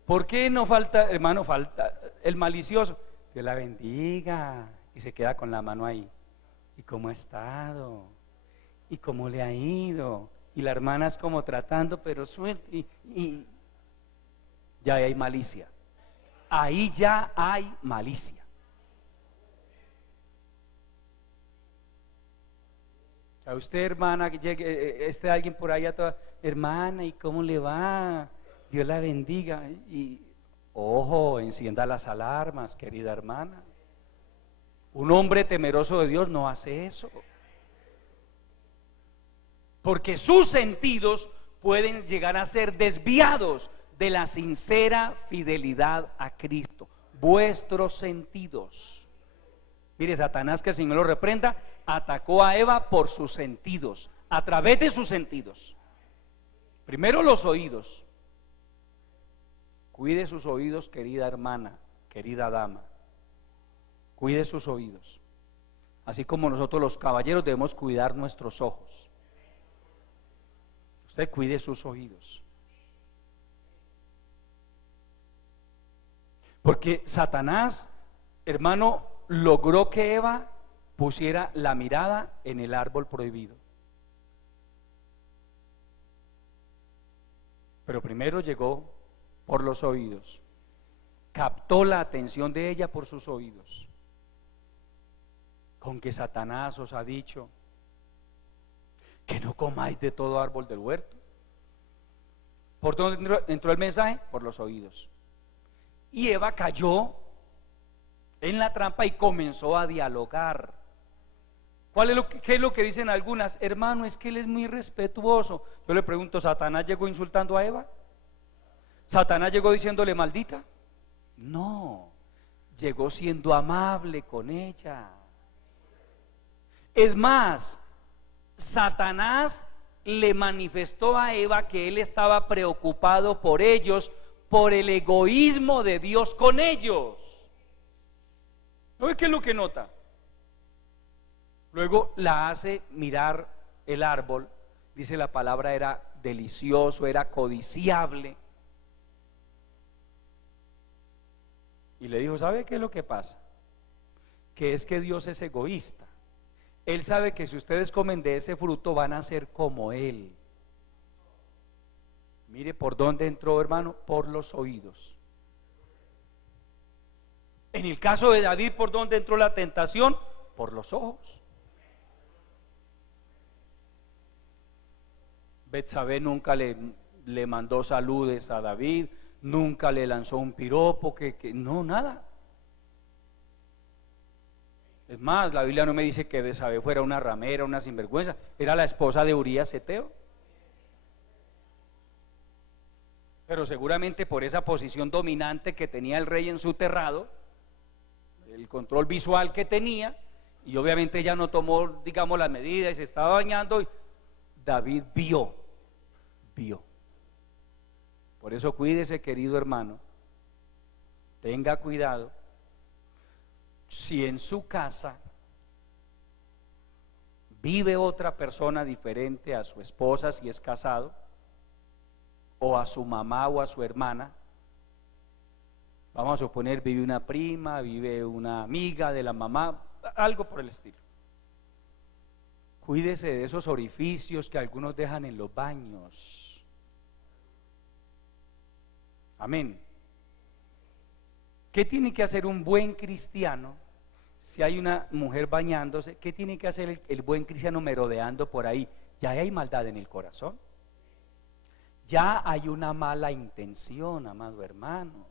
¿Por qué no falta, hermano, falta el malicioso? Dios la bendiga, y se queda con la mano ahí. ¿Y cómo ha estado? ¿Y cómo le ha ido? Y la hermana es como tratando, pero suelta, y ya hay malicia. Ahí ya hay malicia. A usted, hermana, que llegue alguien por ahí a toda, hermana, ¿y cómo le va? Dios la bendiga. Y ojo, encienda las alarmas, querida hermana. Un hombre temeroso de Dios no hace eso. Porque sus sentidos pueden llegar a ser desviados de la sincera fidelidad a Cristo. Vuestros sentidos. Mire, Satanás, que el Señor lo reprenda, atacó a Eva por sus sentidos, a través de sus sentidos. Primero los oídos. Cuide sus oídos, querida hermana, querida dama. Cuide sus oídos. Así como nosotros los caballeros debemos cuidar nuestros ojos. Usted cuide sus oídos. Porque Satanás, hermano, logró que Eva pusiera la mirada en el árbol prohibido. Pero primero llegó por los oídos. Captó la atención de ella por sus oídos. Con que Satanás os ha dicho que no comáis de todo árbol del huerto. ¿Por dónde entró el mensaje? Por los oídos. Y Eva cayó en la trampa y comenzó a dialogar. ¿Qué es lo que dicen algunas? Hermano, es que él es muy respetuoso. Yo le pregunto, ¿Satanás llegó insultando a Eva? ¿Satanás llegó diciéndole maldita? No, llegó siendo amable con ella. Es más, Satanás le manifestó a Eva que él estaba preocupado por ellos, por el egoísmo de Dios con ellos. ¿No ve qué es lo que nota? Luego la hace mirar el árbol. Dice la palabra, era delicioso, era codiciable. Y le dijo, ¿sabe qué es lo que pasa? Que es que Dios es egoísta. Él sabe que si ustedes comen de ese fruto van a ser como Él. Mire por dónde entró, hermano, por los oídos. En el caso de David, ¿por dónde entró la tentación? Por los ojos. Betsabé nunca le mandó saludes a David, nunca le lanzó un piropo, no, nada. Es más, la Biblia no me dice que Betsabé fuera una ramera, una sinvergüenza, era la esposa de Urías Eteo. Pero seguramente por esa posición dominante que tenía el rey en su terrado, el control visual que tenía, y obviamente ella no tomó, digamos, las medidas y se estaba bañando, y David vio. Por eso cuídese, querido hermano, tenga cuidado. Si en su casa vive otra persona diferente a su esposa, si es casado, o a su mamá o a su hermana, vamos a suponer vive una prima, vive una amiga de la mamá, algo por el estilo. Cuídese de esos orificios que algunos dejan en los baños. Amén. ¿Qué tiene que hacer un buen cristiano? Si hay una mujer bañándose, ¿qué tiene que hacer el buen cristiano merodeando por ahí? Ya hay maldad en el corazón. Ya hay una mala intención, amado hermano.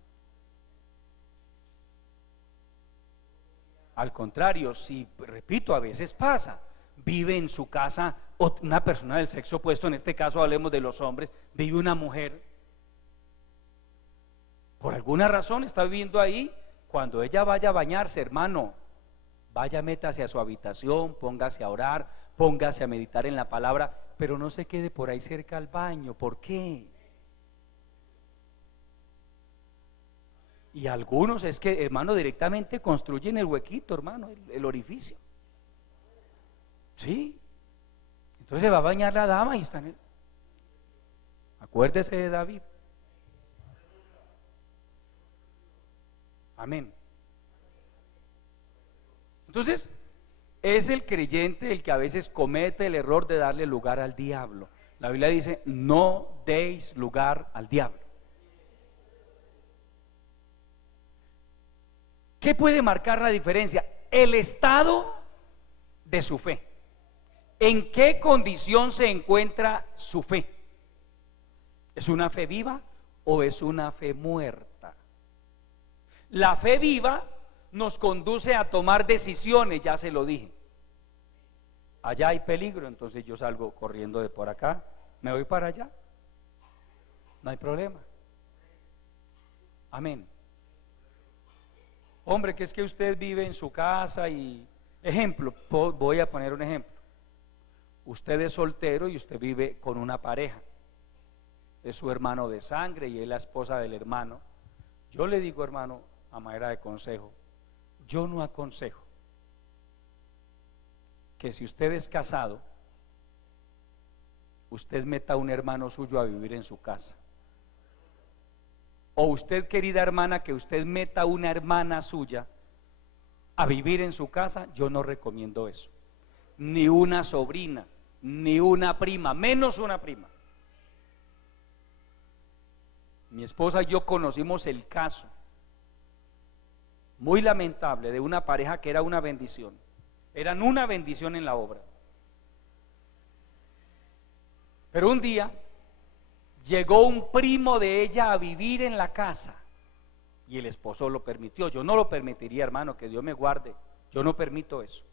Al contrario, si, repito, a veces pasa, vive en su casa una persona del sexo opuesto, en este caso hablemos de los hombres, vive una mujer, por alguna razón está viviendo ahí. Cuando ella vaya a bañarse, hermano, vaya, métase a su habitación, póngase a orar, póngase a meditar en la palabra, pero no se quede por ahí cerca al baño. ¿Por qué? Y algunos es que, hermano, directamente construyen el huequito, hermano, el orificio. Sí. Entonces se va a bañar la dama y está en él. Acuérdese de David. Amén. Entonces, es el creyente el que a veces comete el error de darle lugar al diablo. La Biblia dice, no deis lugar al diablo. ¿Qué puede marcar la diferencia? El estado de su fe. ¿En qué condición se encuentra su fe? ¿Es una fe viva o es una fe muerta? La fe viva nos conduce a tomar decisiones, ya se lo dije. Allá hay peligro, entonces yo salgo corriendo de por acá, me voy para allá, no hay problema. Amén. Hombre, que es que usted vive en su casa y, ejemplo, voy a poner un ejemplo. Usted es soltero y usted vive con una pareja, es su hermano de sangre y es la esposa del hermano. Yo le digo, hermano, a manera de consejo, yo no aconsejo que si usted es casado, usted meta a un hermano suyo a vivir en su casa. O usted, querida hermana, que usted meta a una hermana suya a vivir en su casa. Yo no recomiendo eso. Ni una sobrina, ni una prima, menos una prima. Mi esposa y yo conocimos el caso muy lamentable de una pareja que era una bendición. Eran una bendición en la obra. Pero un día llegó un primo de ella a vivir en la casa y el esposo lo permitió. Yo no lo permitiría, hermano, que Dios me guarde. Yo no permito eso.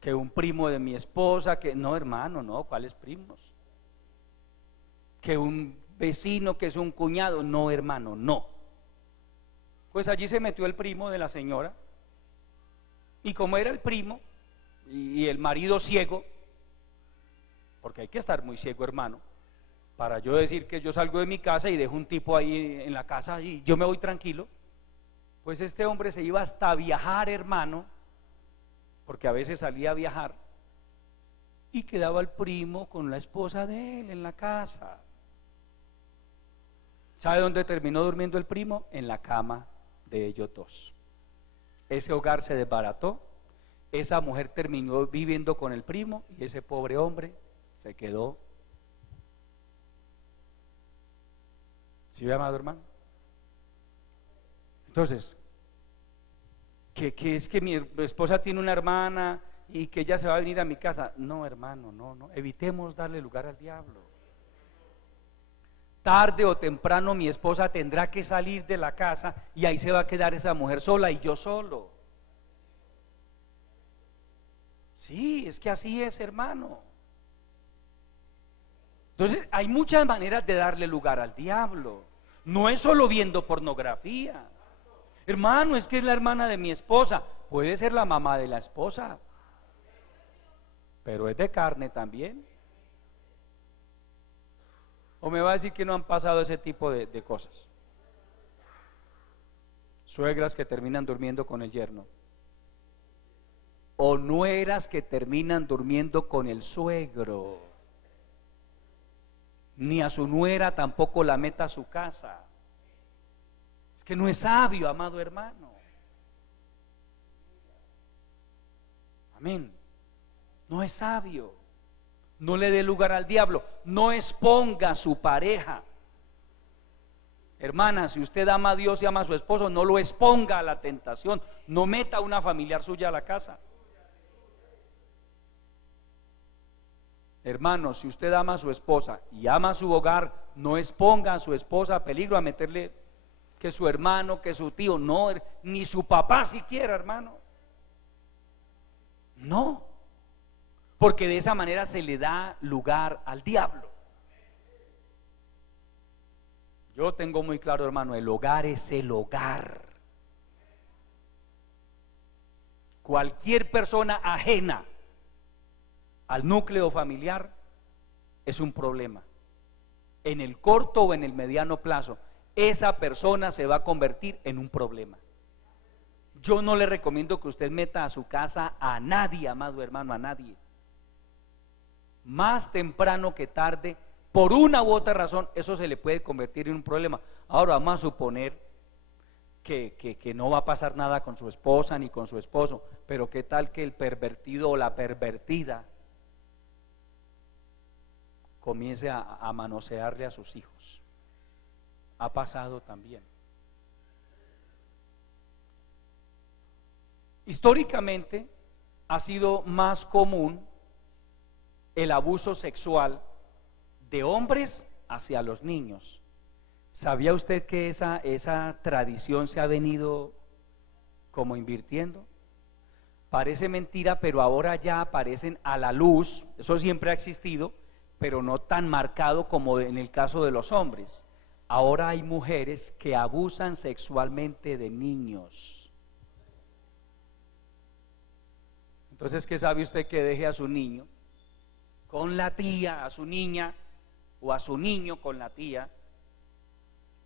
Que un primo de mi esposa, que no, hermano, no, ¿cuáles primos? Que un vecino, que es un cuñado, no, hermano, no. Pues allí se metió el primo de la señora y como era el primo y el marido ciego, porque hay que estar muy ciego, hermano, para yo decir que yo salgo de mi casa y dejo un tipo ahí en la casa y yo me voy tranquilo. Pues este hombre se iba hasta viajar, hermano, porque a veces salía a viajar y quedaba el primo con la esposa de él en la casa. ¿Sabe dónde terminó durmiendo el primo? En la cama de ellos dos. Ese hogar se desbarató, esa mujer terminó viviendo con el primo y ese pobre hombre se quedó. ¿Sí ve, amado hermano? Entonces, que es que mi esposa tiene una hermana y que ella se va a venir a mi casa. No, hermano, no, evitemos darle lugar al diablo. Tarde o temprano mi esposa tendrá que salir de la casa y ahí se va a quedar esa mujer sola y yo solo. Sí, es que así es, hermano. Entonces hay muchas maneras de darle lugar al diablo. No es solo viendo pornografía. Hermano, es que es la hermana de mi esposa. Puede ser la mamá de la esposa, pero es de carne también. ¿O me va a decir que no han pasado ese tipo de cosas? Suegras que terminan durmiendo con el yerno, o nueras que terminan durmiendo con el suegro. Ni a su nuera tampoco la meta a su casa. Es que no es sabio, amado hermano. Amén. No es sabio. No le dé lugar al diablo. No exponga a su pareja. Hermana, si usted ama a Dios y ama a su esposo, no lo exponga a la tentación. No meta a una familiar suya a la casa. Hermano, si usted ama a su esposa y ama a su hogar, no exponga a su esposa a peligro, a meterle que su hermano, que su tío, no, ni su papá siquiera, hermano. No, porque de esa manera se le da lugar al diablo. Yo tengo muy claro, hermano, el hogar es el hogar. Cualquier persona ajena al núcleo familiar es un problema. En el corto o en el mediano plazo, esa persona se va a convertir en un problema. Yo no le recomiendo que usted meta a su casa a nadie, amado hermano, a nadie. Más temprano que tarde, por una u otra razón, eso se le puede convertir en un problema. Ahora vamos a suponer que no va a pasar nada con su esposa ni con su esposo, pero qué tal que el pervertido o la pervertida comience a manosearle a sus hijos. Ha pasado también. Históricamente ha sido más común el abuso sexual de hombres hacia los niños. ¿Sabía usted que esa tradición se ha venido como invirtiendo? Parece mentira, pero ahora ya aparecen a la luz. Eso siempre ha existido, pero no tan marcado como en el caso de los hombres. Ahora hay mujeres que abusan sexualmente de niños. Entonces, ¿qué sabe usted? Que deje a su niño con la tía, a su niña, o a su niño con la tía,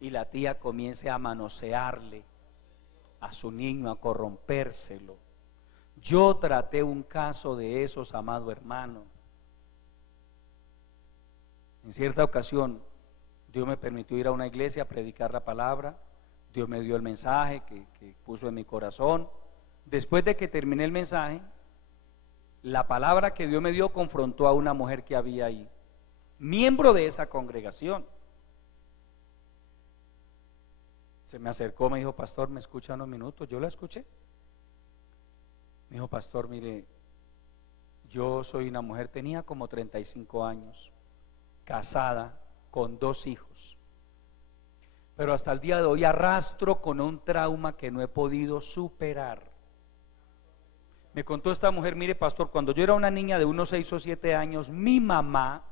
y la tía comience a manosearle a su niño, a corrompérselo. Yo traté un caso de esos, amado hermano. En cierta ocasión, Dios me permitió ir a una iglesia a predicar la palabra. Dios me dio el mensaje que puso en mi corazón. Después de que terminé el mensaje, la palabra que Dios me dio confrontó a una mujer que había ahí, miembro de esa congregación. Se me acercó, me dijo: pastor, ¿me escucha unos minutos? Yo la escuché. Me dijo: pastor, mire, yo soy una mujer, tenía como 35 años, casada, con 2 hijos, pero hasta el día de hoy arrastro con un trauma que no he podido superar. Me contó esta mujer: mire, pastor, cuando yo era una niña de unos 6 o 7 años, mi mamá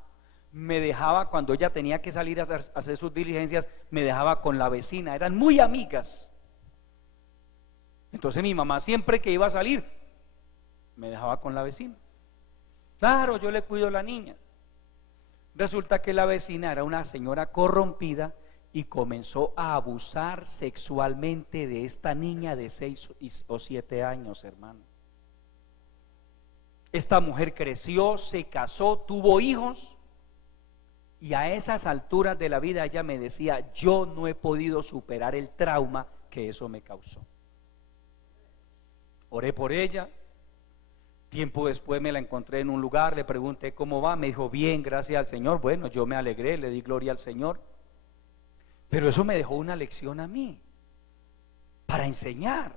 me dejaba, cuando ella tenía que salir a hacer sus diligencias, me dejaba con la vecina, eran muy amigas. Entonces mi mamá, siempre que iba a salir, me dejaba con la vecina. Claro, yo le cuido a la niña. Resulta que la vecina era una señora corrompida y comenzó a abusar sexualmente de esta niña de 6 o 7 años, hermano. Esta mujer creció, se casó, tuvo hijos, y a esas alturas de la vida ella me decía: yo no he podido superar el trauma que eso me causó. Oré por ella. Tiempo después me la encontré en un lugar, le pregunté cómo va, me dijo: bien, gracias al Señor. Bueno, yo me alegré, le di gloria al Señor. Pero eso me dejó una lección a mí, para enseñar.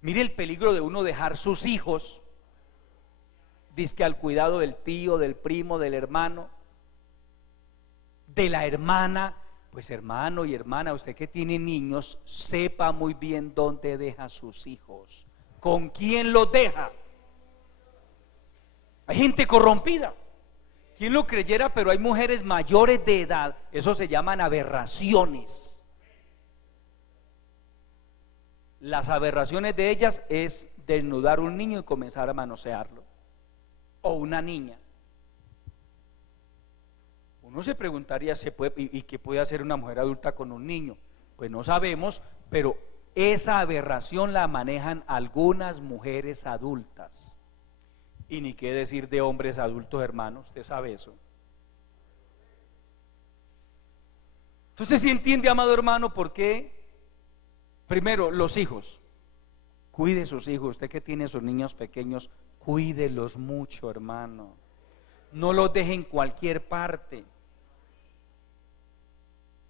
Mire el peligro de uno dejar sus hijos, dizque al cuidado del tío, del primo, del hermano, de la hermana. Pues hermano y hermana, usted que tiene niños, sepa muy bien dónde deja sus hijos, con quién los deja. Hay gente corrompida, ¿quién lo creyera? Pero hay mujeres mayores de edad, eso se llaman aberraciones. Las aberraciones de ellas es desnudar un niño y comenzar a manosearlo, o una niña. Uno se preguntaría, ¿y qué puede hacer una mujer adulta con un niño? Pues no sabemos, pero esa aberración la manejan algunas mujeres adultas. Y ni qué decir de hombres adultos, hermanos, usted sabe eso. Entonces, ¿sí entiende, amado hermano, por qué? Primero, los hijos. Cuide sus hijos. Usted que tiene sus niños pequeños, cuídelos mucho, hermano. No los deje en cualquier parte.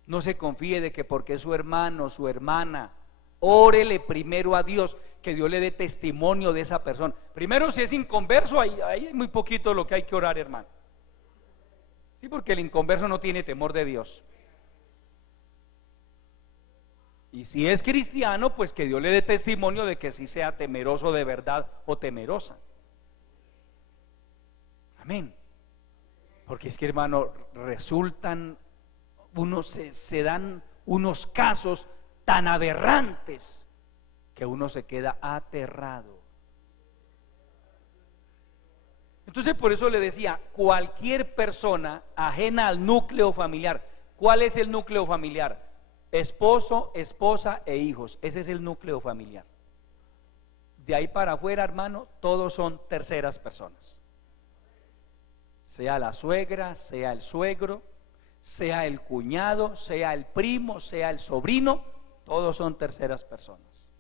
No se confíe de que porque es su hermano, su hermana. Órele primero a Dios, que Dios le dé testimonio de esa persona. Primero, si es inconverso, ahí hay muy poquito lo que hay que orar, hermano. Sí, porque el inconverso no tiene temor de Dios. Y si es cristiano, pues que Dios le dé testimonio de que sí sea temeroso de verdad o temerosa. Amén. Porque es que, hermano, resultan se dan unos casos tan aberrantes que uno se queda aterrado. Entonces, por eso le decía, cualquier persona ajena al núcleo familiar. ¿Cuál es el núcleo familiar? Esposo, esposa e hijos. Ese es el núcleo familiar. De ahí para afuera, hermano, todos son terceras personas. Sea la suegra, sea el suegro, sea el cuñado, sea el primo, sea el sobrino, todos son terceras personas.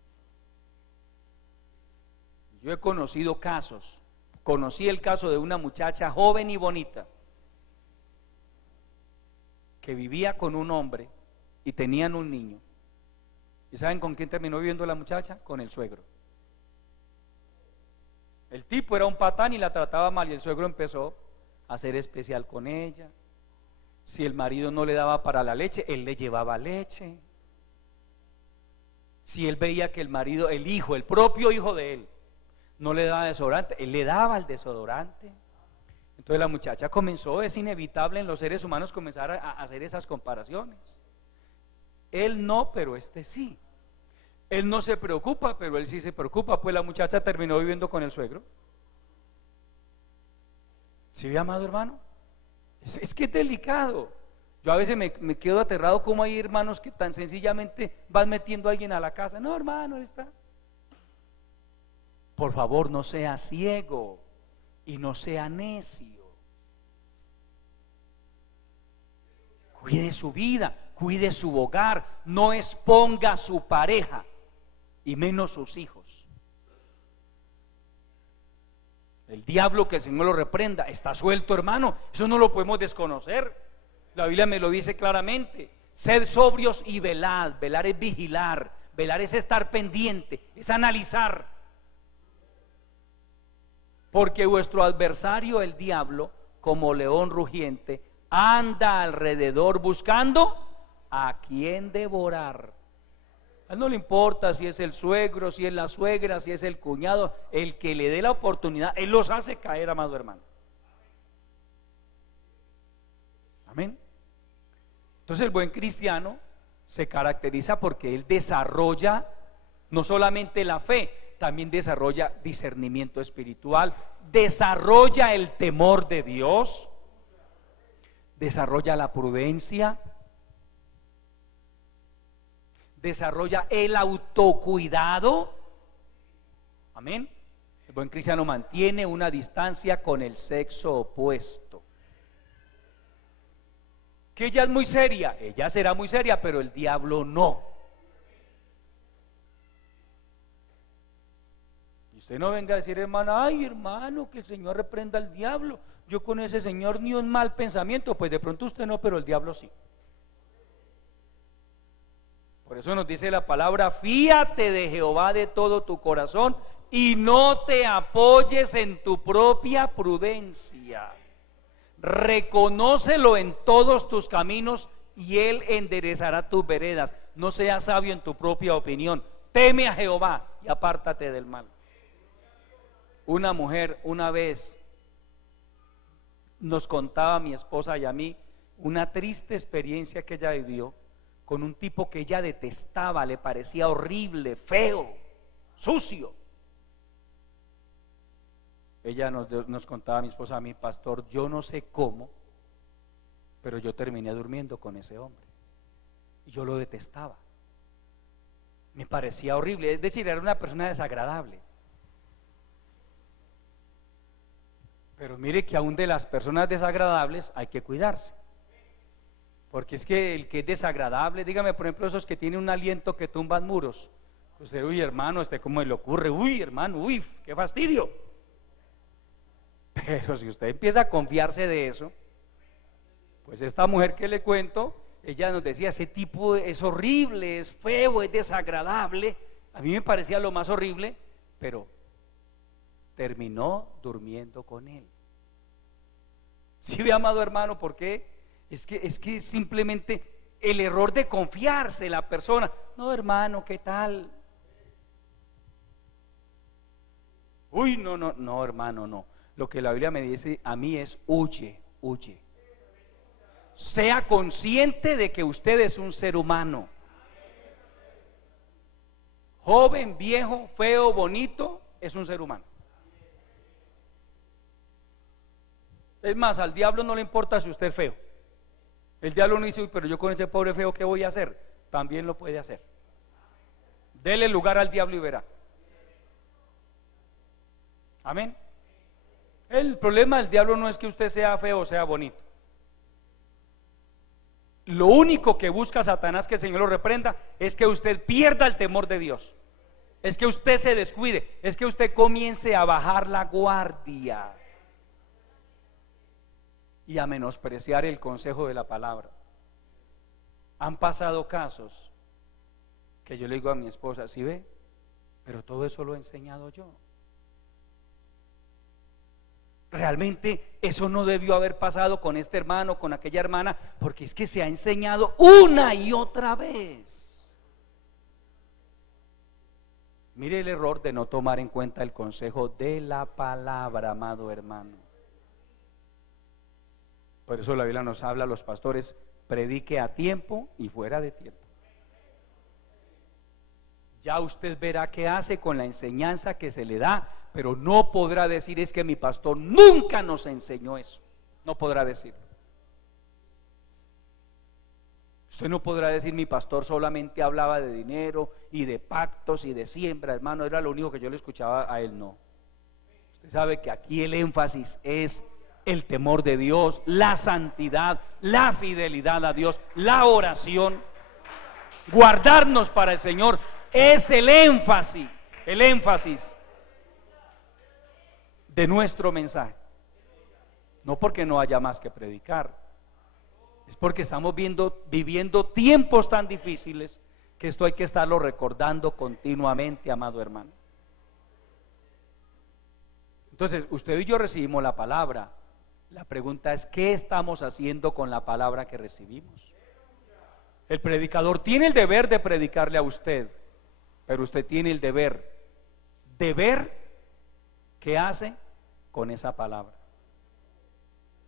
Yo he conocido casos. Conocí el caso de una muchacha joven y bonita que vivía con un hombre y tenían un niño. ¿Y saben con quién terminó viviendo la muchacha? Con el suegro. El tipo era un patán y la trataba mal, y el suegro empezó a ser especial con ella, Si el marido no le daba para la leche, él le llevaba leche. Si él veía que el marido, el hijo, el propio hijo de él, no le daba desodorante, él le daba el desodorante. Entonces la muchacha comenzó, es inevitable en los seres humanos comenzar a hacer esas comparaciones. Él no, pero este sí. Él no se preocupa, pero él sí se preocupa. Pues la muchacha terminó viviendo con el suegro. ¿Sí ve, amado hermano? Es que es delicado. Yo a veces me quedo aterrado como hay hermanos que tan sencillamente van metiendo a alguien a la casa. No, hermano, él está. Por favor, no sea ciego y no sea necio. Cuide su vida, cuide su hogar, no exponga a su pareja y menos sus hijos. El diablo, que el Señor lo reprenda, está suelto, hermano. Eso no lo podemos desconocer. La Biblia me lo dice claramente. Sed sobrios y velad. Velar es vigilar, velar es estar pendiente, es analizar. Porque vuestro adversario, el diablo, como león rugiente, anda alrededor buscando a quien devorar. A él no le importa si es el suegro, si es la suegra, si es el cuñado, el que le dé la oportunidad, él los hace caer, amado hermano. Amén. Entonces el buen cristiano se caracteriza porque él desarrolla no solamente la fe, también desarrolla discernimiento espiritual, desarrolla el temor de Dios, desarrolla la prudencia, desarrolla el autocuidado. Amén. El buen cristiano mantiene una distancia con el sexo opuesto. Que ella es muy seria, ella será muy seria, pero el diablo no. Y usted no venga a decir, hermano, ay hermano, que el Señor reprenda al diablo. Yo con ese señor ni un mal pensamiento. Pues de pronto usted no, pero el diablo sí. Por eso nos dice la palabra: fíate de Jehová de todo tu corazón y no te apoyes en tu propia prudencia. Reconócelo en todos tus caminos y Él enderezará tus veredas. No seas sabio en tu propia opinión. Teme a Jehová y apártate del mal. Una mujer una vez nos contaba a mi esposa y a mí una triste experiencia que ella vivió con un tipo que ella detestaba, le parecía horrible, feo, sucio. Ella nos contaba a mi esposa, a mi pastor, yo no sé cómo, pero yo terminé durmiendo con ese hombre. Y yo lo detestaba. Me parecía horrible, es decir, era una persona desagradable. Pero mire que aún de las personas desagradables hay que cuidarse. Porque es que el que es desagradable, dígame por ejemplo esos que tienen un aliento que tumban muros. Usted, uy hermano, ¿cómo le ocurre? Uy hermano, uy, qué fastidio. Pero si usted empieza a confiarse de eso, pues esta mujer que le cuento, ella nos decía, ese tipo es horrible, es feo, es desagradable. A mí me parecía lo más horrible, pero terminó durmiendo con él. ¿Sí ve, amado hermano? ¿Por qué? Es que simplemente el error de confiarse en la persona. No, hermano, ¿qué tal? Uy, no, hermano, no. Lo que la Biblia me dice a mí es huye. Sea consciente de que usted es un ser humano. Joven, viejo, feo, bonito, es un ser humano. Es más, al diablo no le importa si usted es feo. El diablo no dice, uy, pero yo con ese pobre feo, ¿qué voy a hacer? También lo puede hacer. Dele lugar al diablo y verá. Amén. El problema del diablo no es que usted sea feo o sea bonito. Lo único que busca Satanás, que el Señor lo reprenda, es que usted pierda el temor de Dios. Es que usted se descuide, es que usted comience a bajar la guardia y a menospreciar el consejo de la palabra. Han pasado casos que yo le digo a mi esposa, ¿sí ve? Pero todo eso lo he enseñado yo. realmente eso no debió haber pasado con este hermano, con aquella hermana, porque es que se ha enseñado una y otra vez. Mire el error de no tomar en cuenta el consejo de la palabra, amado hermano. Por eso la Biblia nos habla a los pastores: predique a tiempo y fuera de tiempo. Ya usted verá qué hace con la enseñanza que se le da, pero no podrá decir: es que mi pastor nunca nos enseñó eso. No podrá decirlo. Usted no podrá decir: mi pastor solamente hablaba de dinero y de pactos y de siembra, hermano, era lo único que yo le escuchaba a él. No. Usted sabe que aquí el énfasis es el temor de Dios, la santidad, la fidelidad a Dios, la oración, guardarnos para el Señor. Es el énfasis de nuestro mensaje. No porque no haya más que predicar, es porque estamos viviendo tiempos tan difíciles que esto hay que estarlo recordando continuamente, amado hermano. Entonces, usted y yo recibimos la palabra. La pregunta es: ¿qué estamos haciendo con la palabra que recibimos? El predicador tiene el deber de predicarle a usted, pero usted tiene el deber de ver qué hace con esa palabra.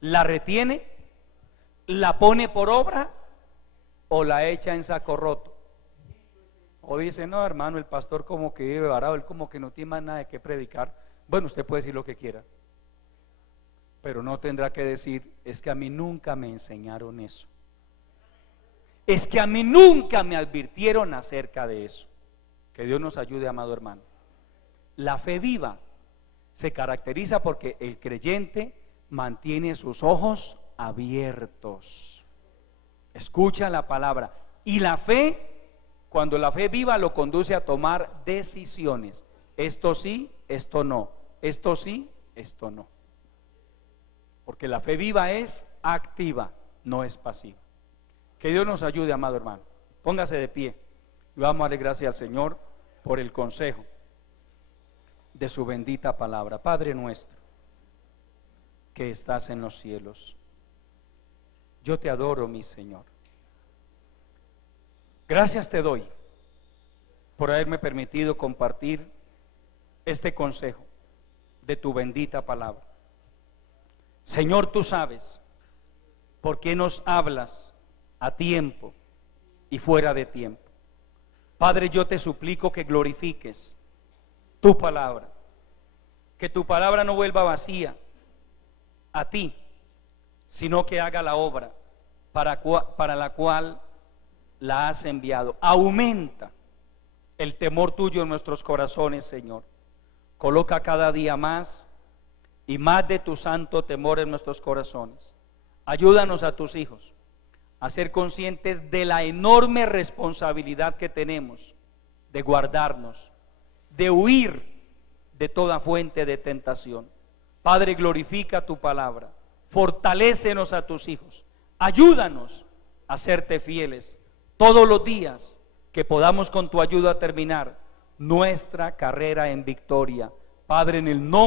¿La retiene? ¿La pone por obra? ¿O la echa en saco roto? O dice: no, hermano, el pastor como que vive varado, él como que no tiene más nada de qué predicar. Bueno, usted puede decir lo que quiera, pero no tendrá que decir: es que a mí nunca me enseñaron eso, es que a mí nunca me advirtieron acerca de eso. Que Dios nos ayude, amado hermano. La fe viva se caracteriza porque el creyente mantiene sus ojos abiertos, escucha la palabra, y la fe, cuando la fe viva, lo conduce a tomar decisiones. Esto sí, esto no, esto sí, esto no. Porque la fe viva es activa, no es pasiva. Que Dios nos ayude, amado hermano. Póngase de pie y vamos a darle gracias al Señor por el consejo de su bendita palabra. Padre nuestro que estás en los cielos, yo te adoro, mi Señor. Gracias te doy por haberme permitido compartir este consejo de tu bendita palabra. Señor, tú sabes por qué nos hablas a tiempo y fuera de tiempo. Padre, yo te suplico que glorifiques tu palabra, que tu palabra no vuelva vacía a ti, sino que haga la obra para la cual la has enviado. Aumenta el temor tuyo en nuestros corazones, Señor. Coloca cada día más y más de tu santo temor en nuestros corazones. Ayúdanos a tus hijos a ser conscientes de la enorme responsabilidad que tenemos de guardarnos, de huir de toda fuente de tentación. Padre, glorifica tu palabra, fortalécenos a tus hijos, ayúdanos a serte fieles todos los días, que podamos con tu ayuda terminar nuestra carrera en victoria. Padre, en el nombre